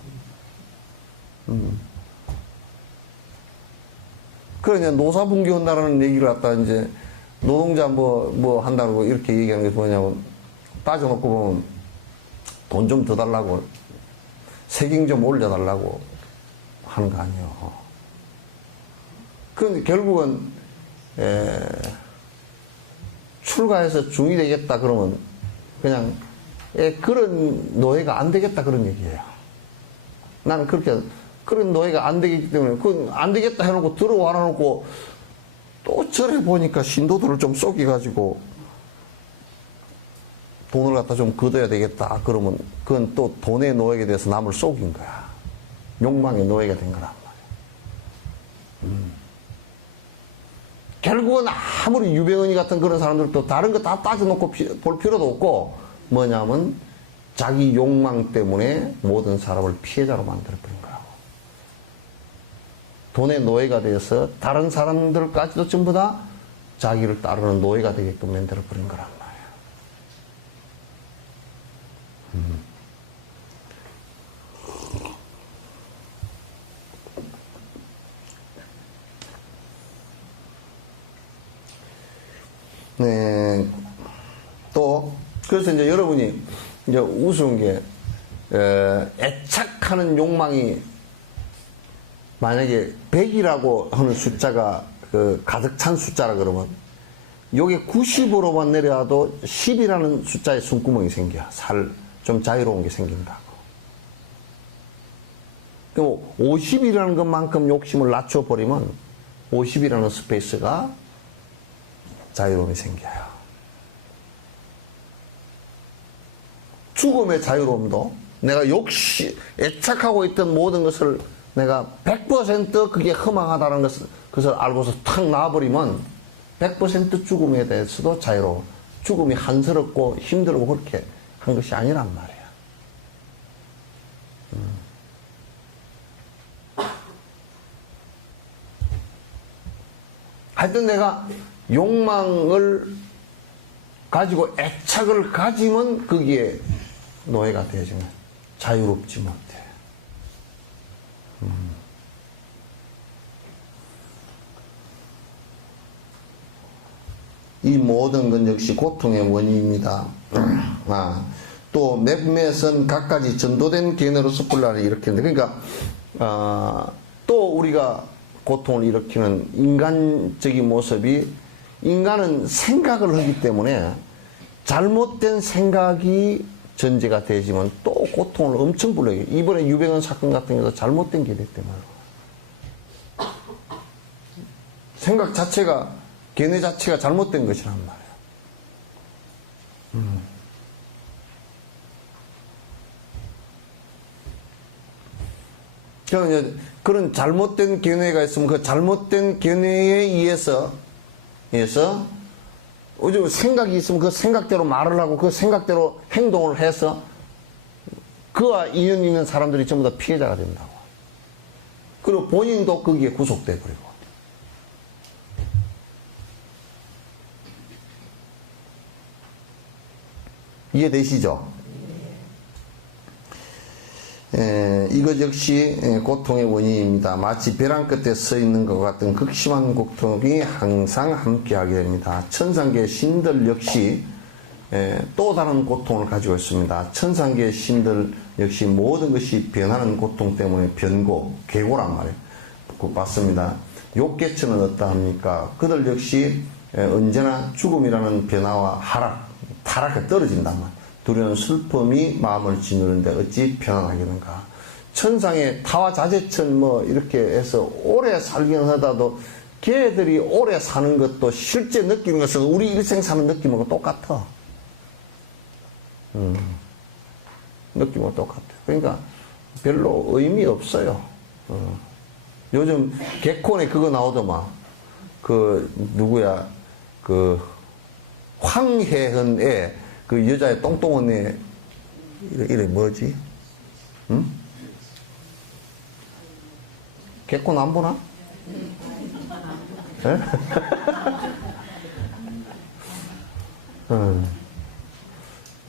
그러냐, 노사분기 한다라는 얘기를 갖다 이제 노동자 뭐 한다고 이렇게 얘기하는 게 뭐냐면 따져놓고 보면 돈 좀 더 달라고, 세깅 좀 올려달라고 하는 거 아니에요. 그런데 결국은 출가해서 중이 되겠다 그러면 그냥 그런 노예가 안 되겠다 그런 얘기예요. 나는 그렇게 그런 노예가 안 되기 때문에 그 안 되겠다 해놓고 들어와 놓고 또 절에 보니까 신도들을 좀 속여가지고 돈을 갖다 좀 걷어야 되겠다 그러면 그건 또 돈의 노예에 대해서 남을 속인 거야. 욕망의 노예가 된 거란 말이야. 결국은 아무리 유병언니 같은 그런 사람들도 다른 거 다 따져놓고 볼 필요도 없고 뭐냐면 자기 욕망 때문에 모든 사람을 피해자로 만들어버린 거라고. 돈의 노예가 되어서 다른 사람들까지도 전부 다 자기를 따르는 노예가 되게끔 만들어버린 거란 말이야. 네. 또, 그래서 이제 여러분이 이제 우스운 게, 애착하는 욕망이 만약에 100이라고 하는 숫자가 가득 찬 숫자라 그러면 요게 90으로만 내려와도 10이라는 숫자에 숨구멍이 생겨. 좀 자유로운 게 생긴다고. 그럼 50이라는 것만큼 욕심을 낮춰버리면 50이라는 스페이스가 자유로움이 생겨요. 죽음의 자유로움도 내가 애착하고 있던 모든 것을 내가 100% 그게 허망하다는 것을 알고서 탁 놔버리면 100% 죽음에 대해서도 자유로워. 죽음이 한스럽고 힘들고 그렇게 한 것이 아니란 말이야. 하여튼 내가 욕망을 가지고 애착을 가지면 거기에 노예가 되지만 자유롭지 못해. 이 모든 건 역시 고통의 원인입니다. 또 몇몇은 각가지 전도된 견해로서 분란을 일으키는데, 그러니까 또 우리가 고통을 일으키는 인간적인 모습이, 인간은 생각을 하기 때문에 잘못된 생각이 전제가 되지만 또 고통을 엄청 불러요. 이번에 유병헌 사건 같은 경우도 잘못된 게 됐단 말이에요. 생각 자체가, 견해 자체가 잘못된 것이란 말이에요. 그러니까 그런 잘못된 견해가 있으면 그 잘못된 견해에 의해서 생각이 있으면 그 생각대로 말을 하고 그 생각대로 행동을 해서 그와 인연 있는 사람들이 전부 다 피해자가 된다고. 그리고 본인도 거기에 구속돼 버리고. 이해되시죠? 이것 역시 고통의 원인입니다. 마치 벼랑 끝에 서 있는 것 같은 극심한 고통이 항상 함께하게 됩니다. 천상계 신들 역시 또 다른 고통을 가지고 있습니다. 천상계 신들 역시 모든 것이 변하는 고통 때문에 변고, 괴고란 말이에요. 맞습니다. 욕계천은 어떠합니까? 그들 역시 언제나 죽음이라는 변화와 타락에 떨어진단 말이에요. 두려운 슬픔이 마음을 짓누는데 어찌 편안하겠는가. 천상의 타화자재천 이렇게 해서 오래 살긴 하다도 걔들이 오래 사는 것도 실제 느끼는 것은 우리 일생 사는 느낌하고 똑같아. 느낌하고 똑같아. 그러니까 별로 의미 없어요. 요즘 개콘에 그거 나오더만. 누구야. 황혜은의 그 여자의 똥똥한 애, 이래 뭐지? 응? 개콘 안 보나? 예?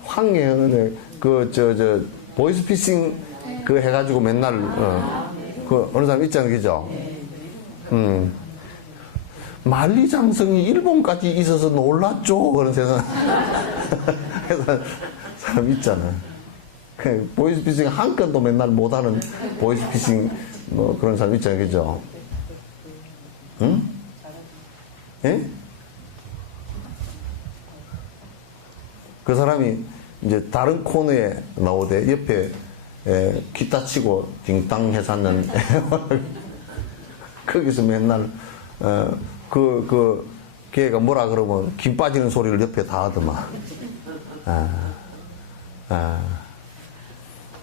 황혜은의 보이스피싱 해가지고 맨날, 어느 사람 있잖아요, 그죠? 만리장성이 일본까지 있어서 놀랐죠. 그런 세상. 사람 있잖아. 그 보이스피싱 한 건도 맨날 못하는 보이스피싱 뭐 그런 사람 있잖아요, 그죠? 응? 예? 그 사람이 이제 다른 코너에 나오되 옆에 기타 치고 딩땅 해샀는 거기서 맨날 걔가 뭐라 그러면 김 빠지는 소리를 옆에 다 하더만.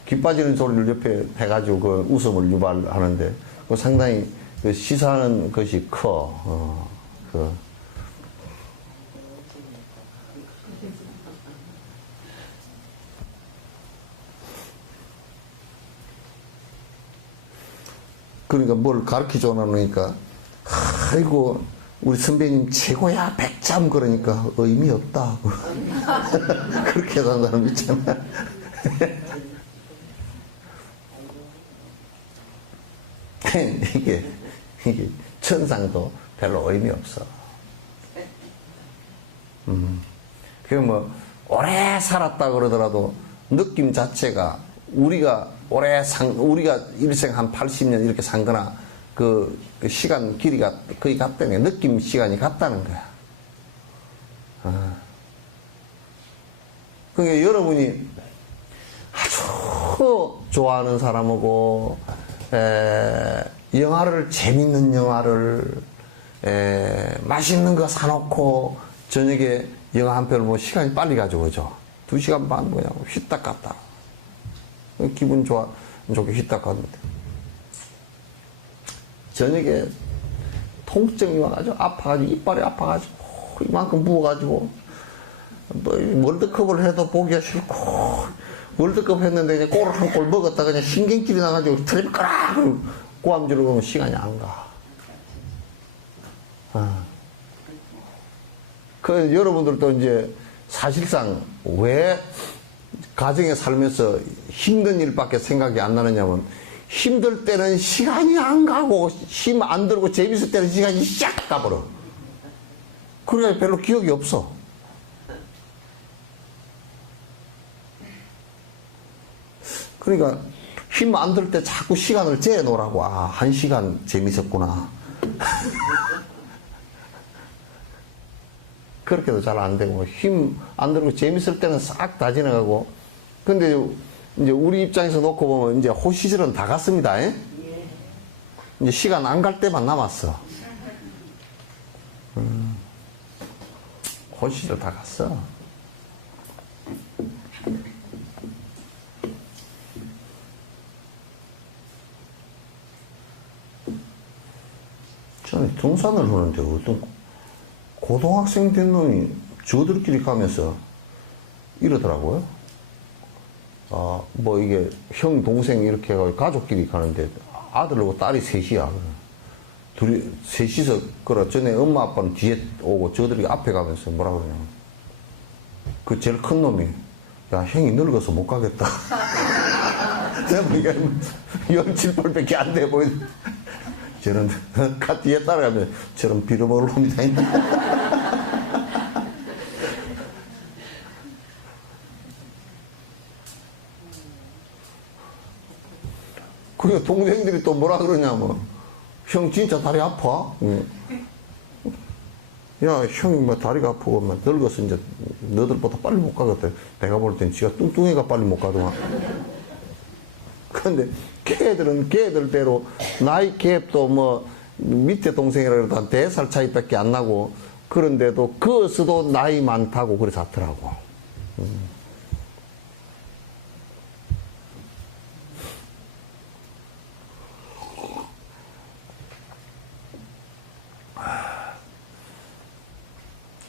김 빠지는 소리를 옆에 해가지고 그 웃음을 유발하는데 그 상당히 그 시사하는 것이 커. 그러니까 뭘 가르치죠 나니까 아이고 우리 선배님 최고야 100점 그러니까 의미 없다. 그렇게 하는 사람 있잖아. 이게 천상도 별로 의미 없어. 그 뭐 오래 살았다 그러더라도 느낌 자체가 우리가 우리가 일생 한 80년 이렇게 산 거나 그 시간 길이가 거의 같다는 거야. 느낌 시간이 같다는 거야. 그러니까 여러분이 아주 좋아하는 사람하고 영화를 재밌는 영화를 맛있는 거 사놓고 저녁에 영화 한 편을 보면 시간이 빨리 가지고 오죠. 2시간 반 그냥 휘딱 갔다. 기분 좋게 휘딱 갔는데 저녁에 통증이 와가지고 아파가지고 이빨이 아파가지고 이만큼 부어가지고 뭐 월드컵을 해도 보기가 싫고 월드컵 했는데 이제 골을 한 골 먹었다 그냥 신경질이 나가지고 텔레비 끄라 고함지르고 그러면 시간이 안 가. 그 여러분들도 이제 사실상 왜 가정에 살면서 힘든 일밖에 생각이 안 나느냐면 힘들 때는 시간이 안 가고 힘 안 들고 재밌을 때는 시간이 싹 가버려. 그러니까 별로 기억이 없어. 그러니까 힘 안 들 때 자꾸 시간을 재어 놓으라고. 아, 1시간 재밌었구나. 그렇게도 잘 안 되고 힘 안 들고 재밌을 때는 싹 다 지나가고. 근데 이제 우리 입장에서 놓고 보면 이제 호시절은 다 갔습니다. 이제 시간 안 갈 때만 남았어. 호시절 다 갔어. 저는 등산을 하는데 어떤 고등학생 된 놈이 저들끼리 가면서 이러더라고요. 뭐 이게 형, 동생 이렇게 해가지고 가족끼리 가는데 아들하고 딸이 셋이야. 셋이서, 전에 엄마 아빠는 뒤에 오고 저들이 앞에 가면서 뭐라 그러냐면 그 제일 큰 놈이 야, 형이 늙어서 못 가겠다. 내가 보니까 17, 8밖에 안 돼 보이는. 저는 뒤에 따라가면 저런 빌어먹을 놈이다. 그리고 동생들이 또 뭐라 그러냐면 형 진짜 다리 아파? 야 형이 뭐 다리가 아프고 막 늙어서 이제 너들보다 빨리 못 가겠다. 내가 볼 땐 지가 뚱뚱해가 빨리 못 가더만. 근데 걔들은 걔들대로 나이 갭도 뭐 밑에 동생이라 해도 한 4살 차이밖에 안 나고 그런데도 그것도 나이 많다고 그래 잡더라고.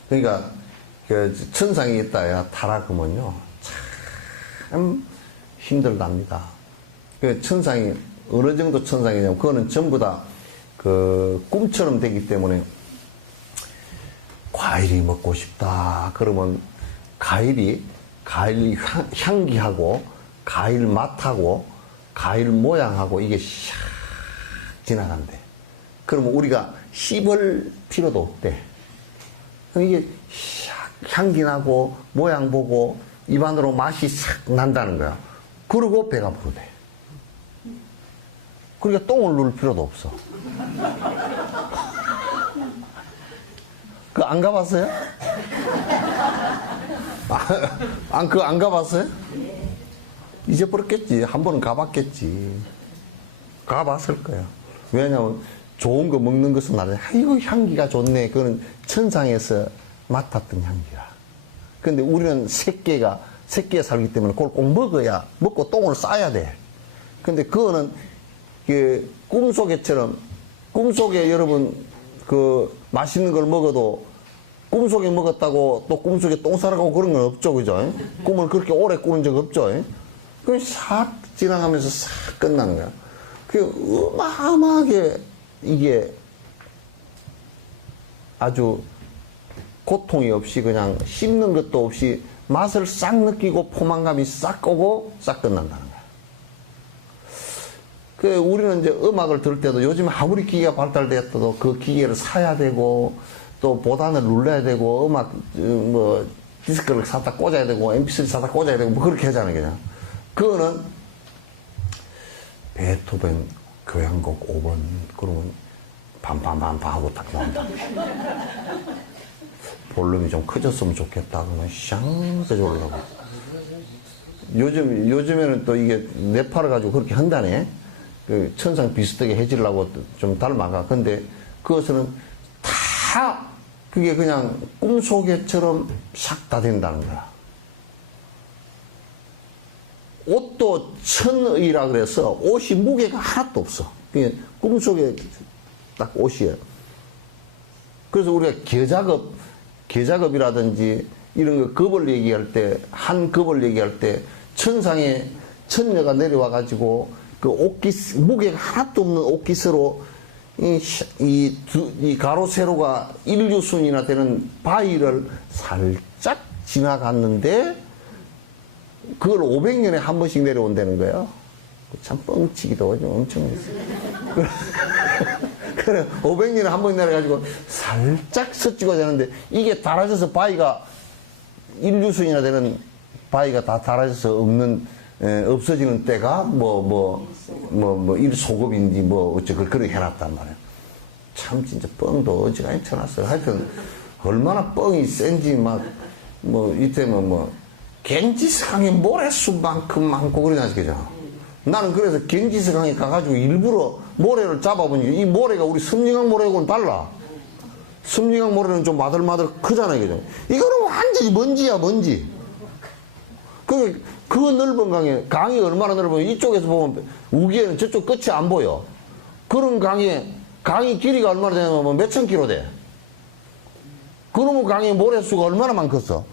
그러니까 그 천상에 있다야 타락하면요 참 힘들답니다. 그 천상이 어느 정도 천상이냐면 그거는 전부 다 그 꿈처럼 되기 때문에 과일이 먹고 싶다 그러면 과일 향기하고 과일 맛하고 과일 모양하고 이게 샥 지나간대. 그러면 우리가 씹을 필요도 없대. 이게 샥 향기 나고 모양 보고 입안으로 맛이 싹 난다는 거야. 그리고 배가 부르대. 그러니까 똥을 누를 필요도 없어. 그거 안 가봤어요? 그거 안 가봤어요? 잊어버렸겠지. 한 번은 가봤겠지. 가봤을 거야. 왜냐면 좋은 거 먹는 것은 나는 아이고 향기가 좋네. 그거는 천상에서 맡았던 향기야. 근데 우리는 새끼에 살기 때문에 그걸 꼭 먹어야 먹고 똥을 싸야 돼. 근데 그거는 그 꿈속에 여러분 그 맛있는 걸 먹어도 꿈속에 먹었다고 또 꿈속에 똥 싸라고 그런 건 없죠. 그죠? 꿈을 그렇게 오래 꾸는 적 없죠. 그럼 싹 지나가면서 싹 끝나는 거야. 그 어마어마하게 이게 아주 고통이 없이 그냥 씹는 것도 없이 맛을 싹 느끼고 포만감이 싹 오고 싹 끝난다는 거야. 그 우리는 이제 음악을 들을 때도 요즘 아무리 기계가 발달되었어도 그 기계를 사야 되고 또 보단을 눌러야 되고 음악 뭐 디스크를 사다 꽂아야 되고 MP3 사다 꽂아야 되고 뭐 그렇게 하잖아요. 그냥 그거는 베토벤 교향곡 5번 그러면 반반반반 하고 딱 나온다. 볼륨이 좀 커졌으면 좋겠다 그러면 샹 해서 올라가고. 요즘에는 또 이게 뇌파를 가지고 그렇게 한다네. 그 천상 비슷하게 해지려고 좀 닮아가. 근데 그것은 다 그게 그냥 꿈속에처럼 싹 다 된다는 거야. 옷도 천의라 그래서 옷이 무게가 하나도 없어. 그게 꿈속에 딱 옷이에요. 그래서 우리가 계작업이라든지 이런 거 겁을 얘기할 때, 한 겁을 얘기할 때 천상에 천녀가 내려와 가지고 그 옷깃, 무게가 하나도 없는 옷깃으로 이 가로 세로가 인류순이나 되는 바위를 살짝 지나갔는데 그걸 500년에 한 번씩 내려온다는 거예요. 참 뻥치기도 엄청 했어요. 그래 500년에 한 번 내려가지고 살짝 서찍어 되는데 이게 달아져서 바위가 인류순이나 되는 바위가 다 달아져서 없어지는 때가 일소급인지 그렇게 해놨단 말이에요. 참 진짜 뻥도 어지간히 쳐놨어요. 하여튼 얼마나 뻥이 센지 이때면 갱지스강에 모래수만큼 많고 그러냐 그죠? 나는 그래서 갱지스강에 가가지고 일부러 모래를 잡아보니까 이 모래가 우리 섬진강 모래하고는 달라. 섬진강 모래는 좀 마들마들 크잖아요. 그죠? 이거는 완전히 먼지야 먼지. 그 넓은 강이 얼마나 넓으면 이쪽에서 보면 우기에는 저쪽 끝이 안 보여. 그런 강이 길이가 얼마나 되냐면 몇천 킬로 돼. 그러면 강의 모래수가 얼마나 많겠어?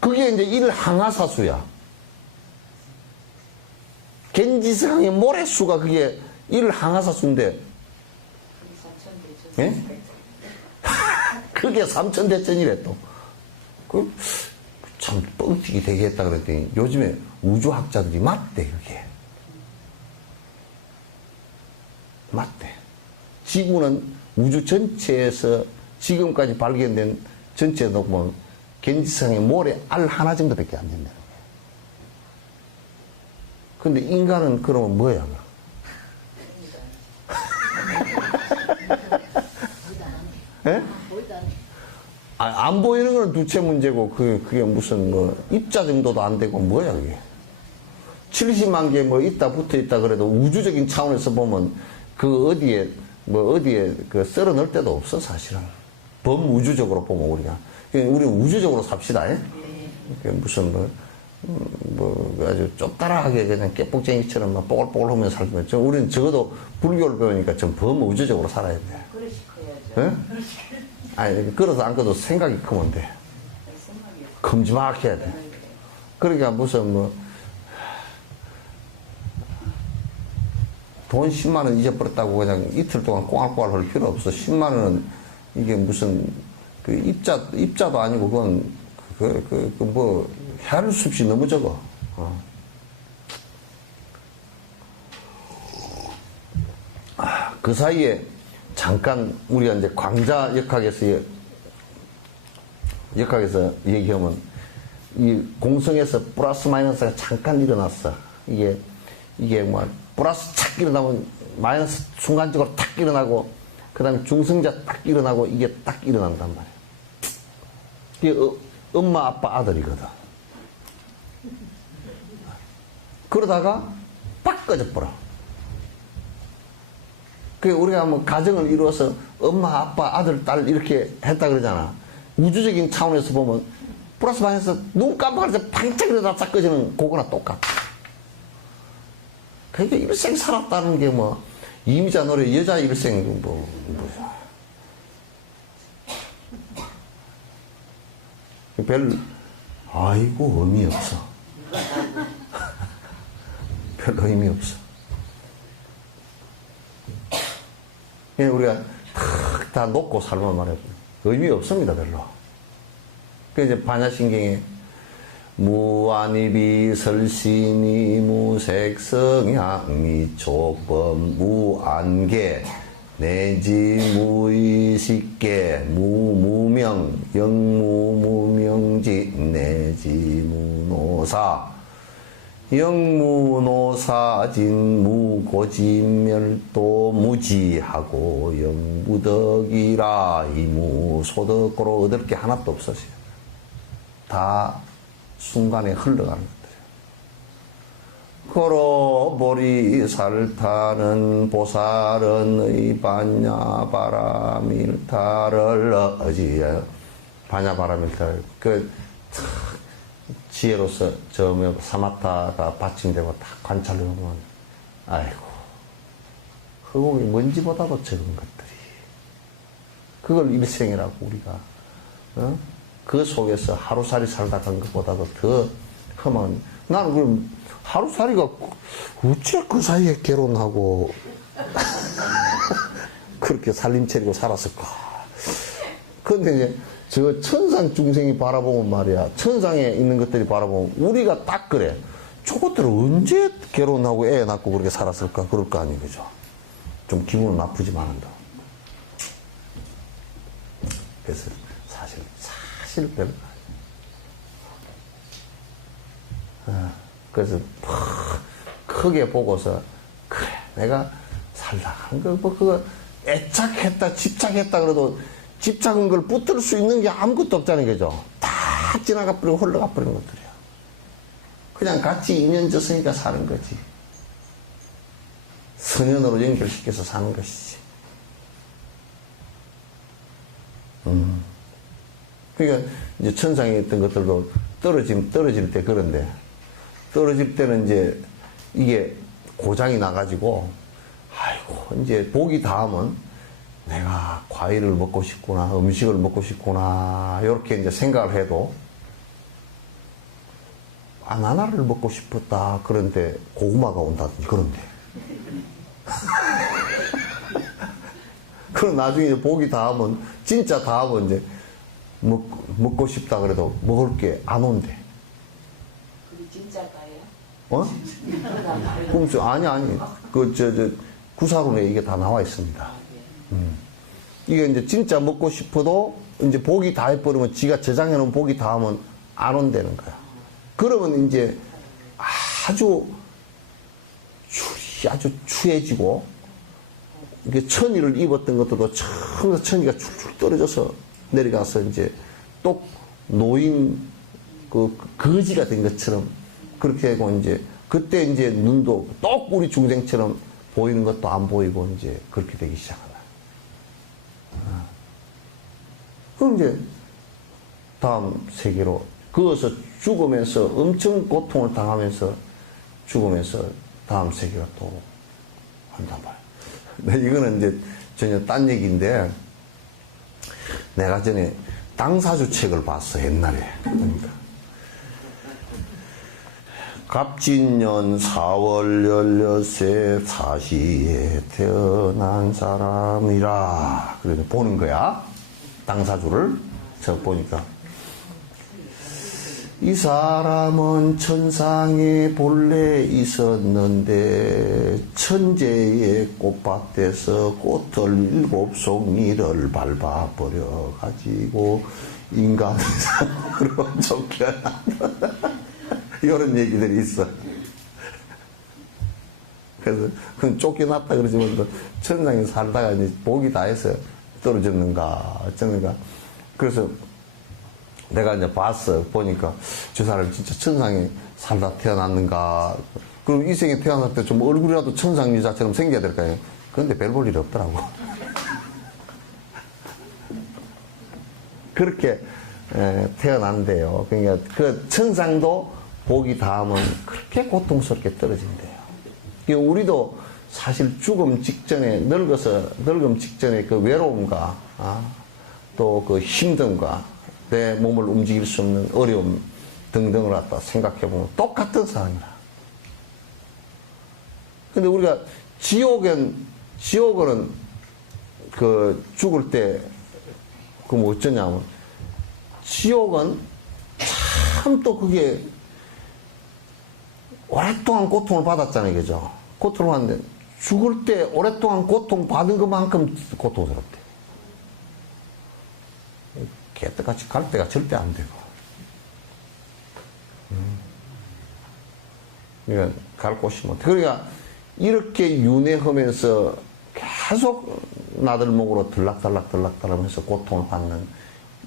그게 이제 일항하사수야. 겐지스강의 모래수가 그게 일항하사수인데 예? 그게 삼천대천이래 또. 참 뻥튀기 되게 했다 그랬더니 요즘에 우주학자들이 맞대. 그게 맞대. 지구는 우주 전체에서 지금까지 발견된 전체에서 보면 겐지스강의 모래 알 하나 정도밖에 안 된다는 거예요. 근데 인간은 그러면 뭐야? 예? 안 보이는 건 두째 문제고 그게 무슨 입자 정도도 안 되고 뭐야 그게. 70만 개 있다 붙어 있다 그래도 우주적인 차원에서 보면 그 어디에 그 썰어 넣을 데도 없어 사실은. 범우주적으로 보면 우리는 우주적으로 삽시다. 예? 무슨 아주 좁다라하게 그냥 깨복쟁이처럼 뽀글뽀글 하면서 살면 우리는 적어도 불교를 배우니까 좀 범우주적으로 살아야 돼. 예? 아니 그래서 안 그래도 생각이 크면 돼. 큼지막해야 돼. 그러니까 무슨 돈 10만 원 잊어버렸다고 그냥 이틀 동안 꽁알꽁알 할 필요 없어. 10만 원은 이게 무슨 그 입자도 아니고 그건 해할 수 없이 너무 적어. 그 사이에 잠깐 우리가 이제 광자 역학에서 얘기하면 이 공성에서 플러스 마이너스가 잠깐 일어났어. 이게 뭐 플러스 착 일어나면 마이너스 순간적으로 탁 일어나고 그 다음에 중성자 딱 일어나고 이게 딱 일어난단 말이야. 이게 엄마 아빠 아들이거든. 그러다가 빡 꺼져버려. 그 우리가 뭐 가정을 이루어서 엄마 아빠 아들 딸 이렇게 했다 그러잖아. 우주적인 차원에서 보면 플러스 마이너스 눈 깜빡할 때 반짝 일어나 딱 꺼지는 그거나 똑같아. 그러니까 일생 살았다는 게 뭐 이미자 노래 여자 일생 뭐야. 별 아이고 의미 없어. 별 의미 없어. 그냥 우리가 다 놓고 살만 말해요. 의미 없습니다 별로. 그 이제 반야신경에 무한이비 설신이 무색성향이 촉범 무안개 내지 무의식계 무무명 영무무명지 내지 무노사 영무노사진 무고지멸도 무지하고 영무덕이라 이무소덕으로 얻을 게 하나도 없었어요. 다 순간에 흘러가는 것들이에요. 거로보리살타는 보살은 반야바라밀타를 어지에 반야바라밀타를 지혜로서 저 사마타가 받침되고 딱 관찰해 보면 아이고 흑옥이 먼지보다도 적은 것들이 그걸 일생이라고 우리가 그 속에서 하루살이 살다 간 것보다도 더 험한 나는 그럼 하루살이가 어째 그 사이에 결혼하고 그렇게 살림차리고 살았을까. 그런데 이제 저 천상 중생이 바라보면 말이야 천상에 있는 것들이 바라보면 우리가 딱 그래 저것들은 언제 결혼하고 애 낳고 그렇게 살았을까 그럴 거 아니에요. 그죠? 좀 기분은 나쁘지만 한다. 그래서 사실 별로 그래서 크게 보고서 그래 내가 살다 간 거 뭐 그거 애착했다 집착했다 그래도 집착한 걸 붙들 수 있는 게 아무것도 없잖아요. 그죠? 다 지나가 버리고 흘러가 버린 것들이야. 그냥 같이 인연 졌으니까 사는 거지. 선연으로 연결시켜서 사는 것이지. 그러니까 이제 천상에 있던 것들도 떨어질 때 그런데 떨어질 때는 이제 이게 고장이 나가지고 아이고 이제 복이 닿으면 내가 과일을 먹고 싶구나 음식을 먹고 싶구나 이렇게 이제 생각을 해도 바나나를 먹고 싶었다 그런데 고구마가 온다든지 그런데 그럼 나중에 이제 복이 닿으면 진짜 닿으면 이제 먹고 싶다 그래도 먹을 게 안 온대. 그게 진짜가요? 어? 아니. 구사론에 이게 다 나와 있습니다. 이게 이제 진짜 먹고 싶어도 이제 복이 닿아버리면 지가 저장해놓은 복이 닿으면 안 온다는 거야. 그러면 이제 아주 추해지고 이게 천의를 입었던 것들도 처음부터 천의가 줄줄 떨어져서 내려가서 이제 똑 노인 거지가 된 것처럼 그렇게 하고 이제 그때 이제 눈도 똑 우리 중생처럼 보이는 것도 안 보이고 이제 그렇게 되기 시작한다. 그럼 이제 다음 세계로 그어서 죽으면서 엄청 고통을 당하면서 죽으면서 다음 세계가 또 한단 말이야. 이거는 이제 전혀 딴 얘기인데 내가 전에 당사주 책을 봤어 옛날에. 그러니까 갑진년 4월 16세 사시에 태어난 사람이라 그래서 보는 거야. 당사주를 저 보니까 이 사람은 천상에 본래 있었는데 천재의 꽃밭에서 꽃을 7송이를 밟아버려 가지고 인간으로 쫓겨나. 이런 얘기들이 있어. 그래서 그건 쫓겨났다 그러지만 또 천상에 살다가 이제 복이 다 해서 떨어졌는가 어쩌는가. 그래서 내가 이제 봤어. 보니까 저 사람이 진짜 천상에 살다 태어났는가. 그럼 이 생에 태어날 때 좀 얼굴이라도 천상 여자처럼 생겨야 될까요? 그런데 별 볼 일이 없더라고. 그렇게 태어난대요. 그러니까 그 천상도 복이 닿으면 그렇게 고통스럽게 떨어진대요. 그러니까 우리도 사실 죽음 직전에 늙음 직전에 그 외로움과 또 그 힘듦과 내 몸을 움직일 수 없는 어려움 등등을 갖다 생각해보면 똑같은 상황이라. 근데 우리가 지옥은 그 죽을 때 그 뭐 어쩌냐면 지옥은 참 또 그게 오랫동안 고통을 받았잖아요. 그죠? 고통을 받는데 죽을 때 오랫동안 고통받은 것만큼 고통스럽대. 개떡같이 갈 때가 절대 안 되고. 그러니까 갈 곳이 못. 그러니까 이렇게 윤회하면서 계속 나들목으로 들락달락 하면서 고통을 받는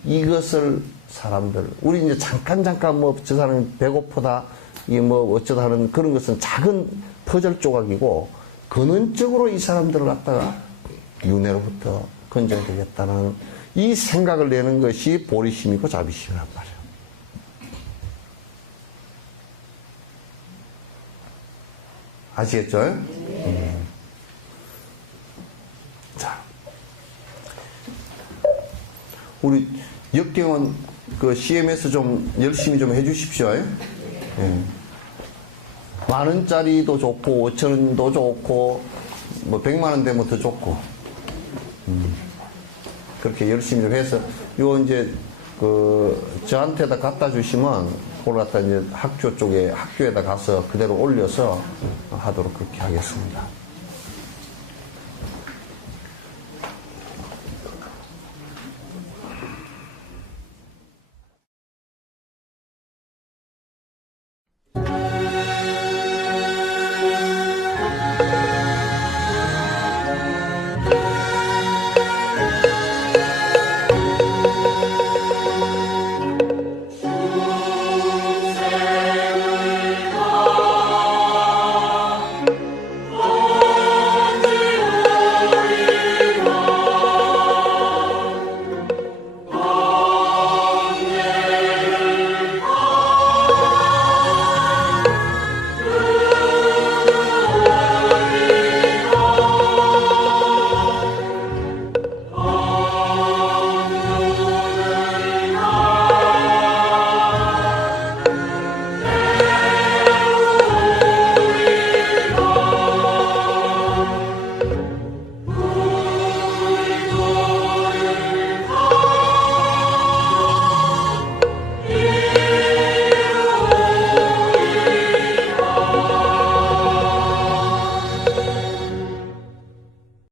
이것을 사람들, 우리 이제 잠깐 뭐 저 사람이 배고프다, 이게 뭐 어쩌다 하는 그런 것은 작은 퍼즐 조각이고 근원적으로 이 사람들을 갖다가 윤회로부터 건져야 되겠다는 이 생각을 내는 것이 보리심이고 자비심이란 말이에요. 아시겠죠? 자, 우리 역경은 그 CMS 좀 열심히 좀 해주십시오. 만원짜리도 좋고 5천원도 좋고 뭐 100만원 되면 더 좋고 그렇게 열심히 좀 해서 요 이제 그 저한테다 갖다 주시면 그걸 갖다 이제 학교에다 가서 그대로 올려서 하도록 그렇게 하겠습니다.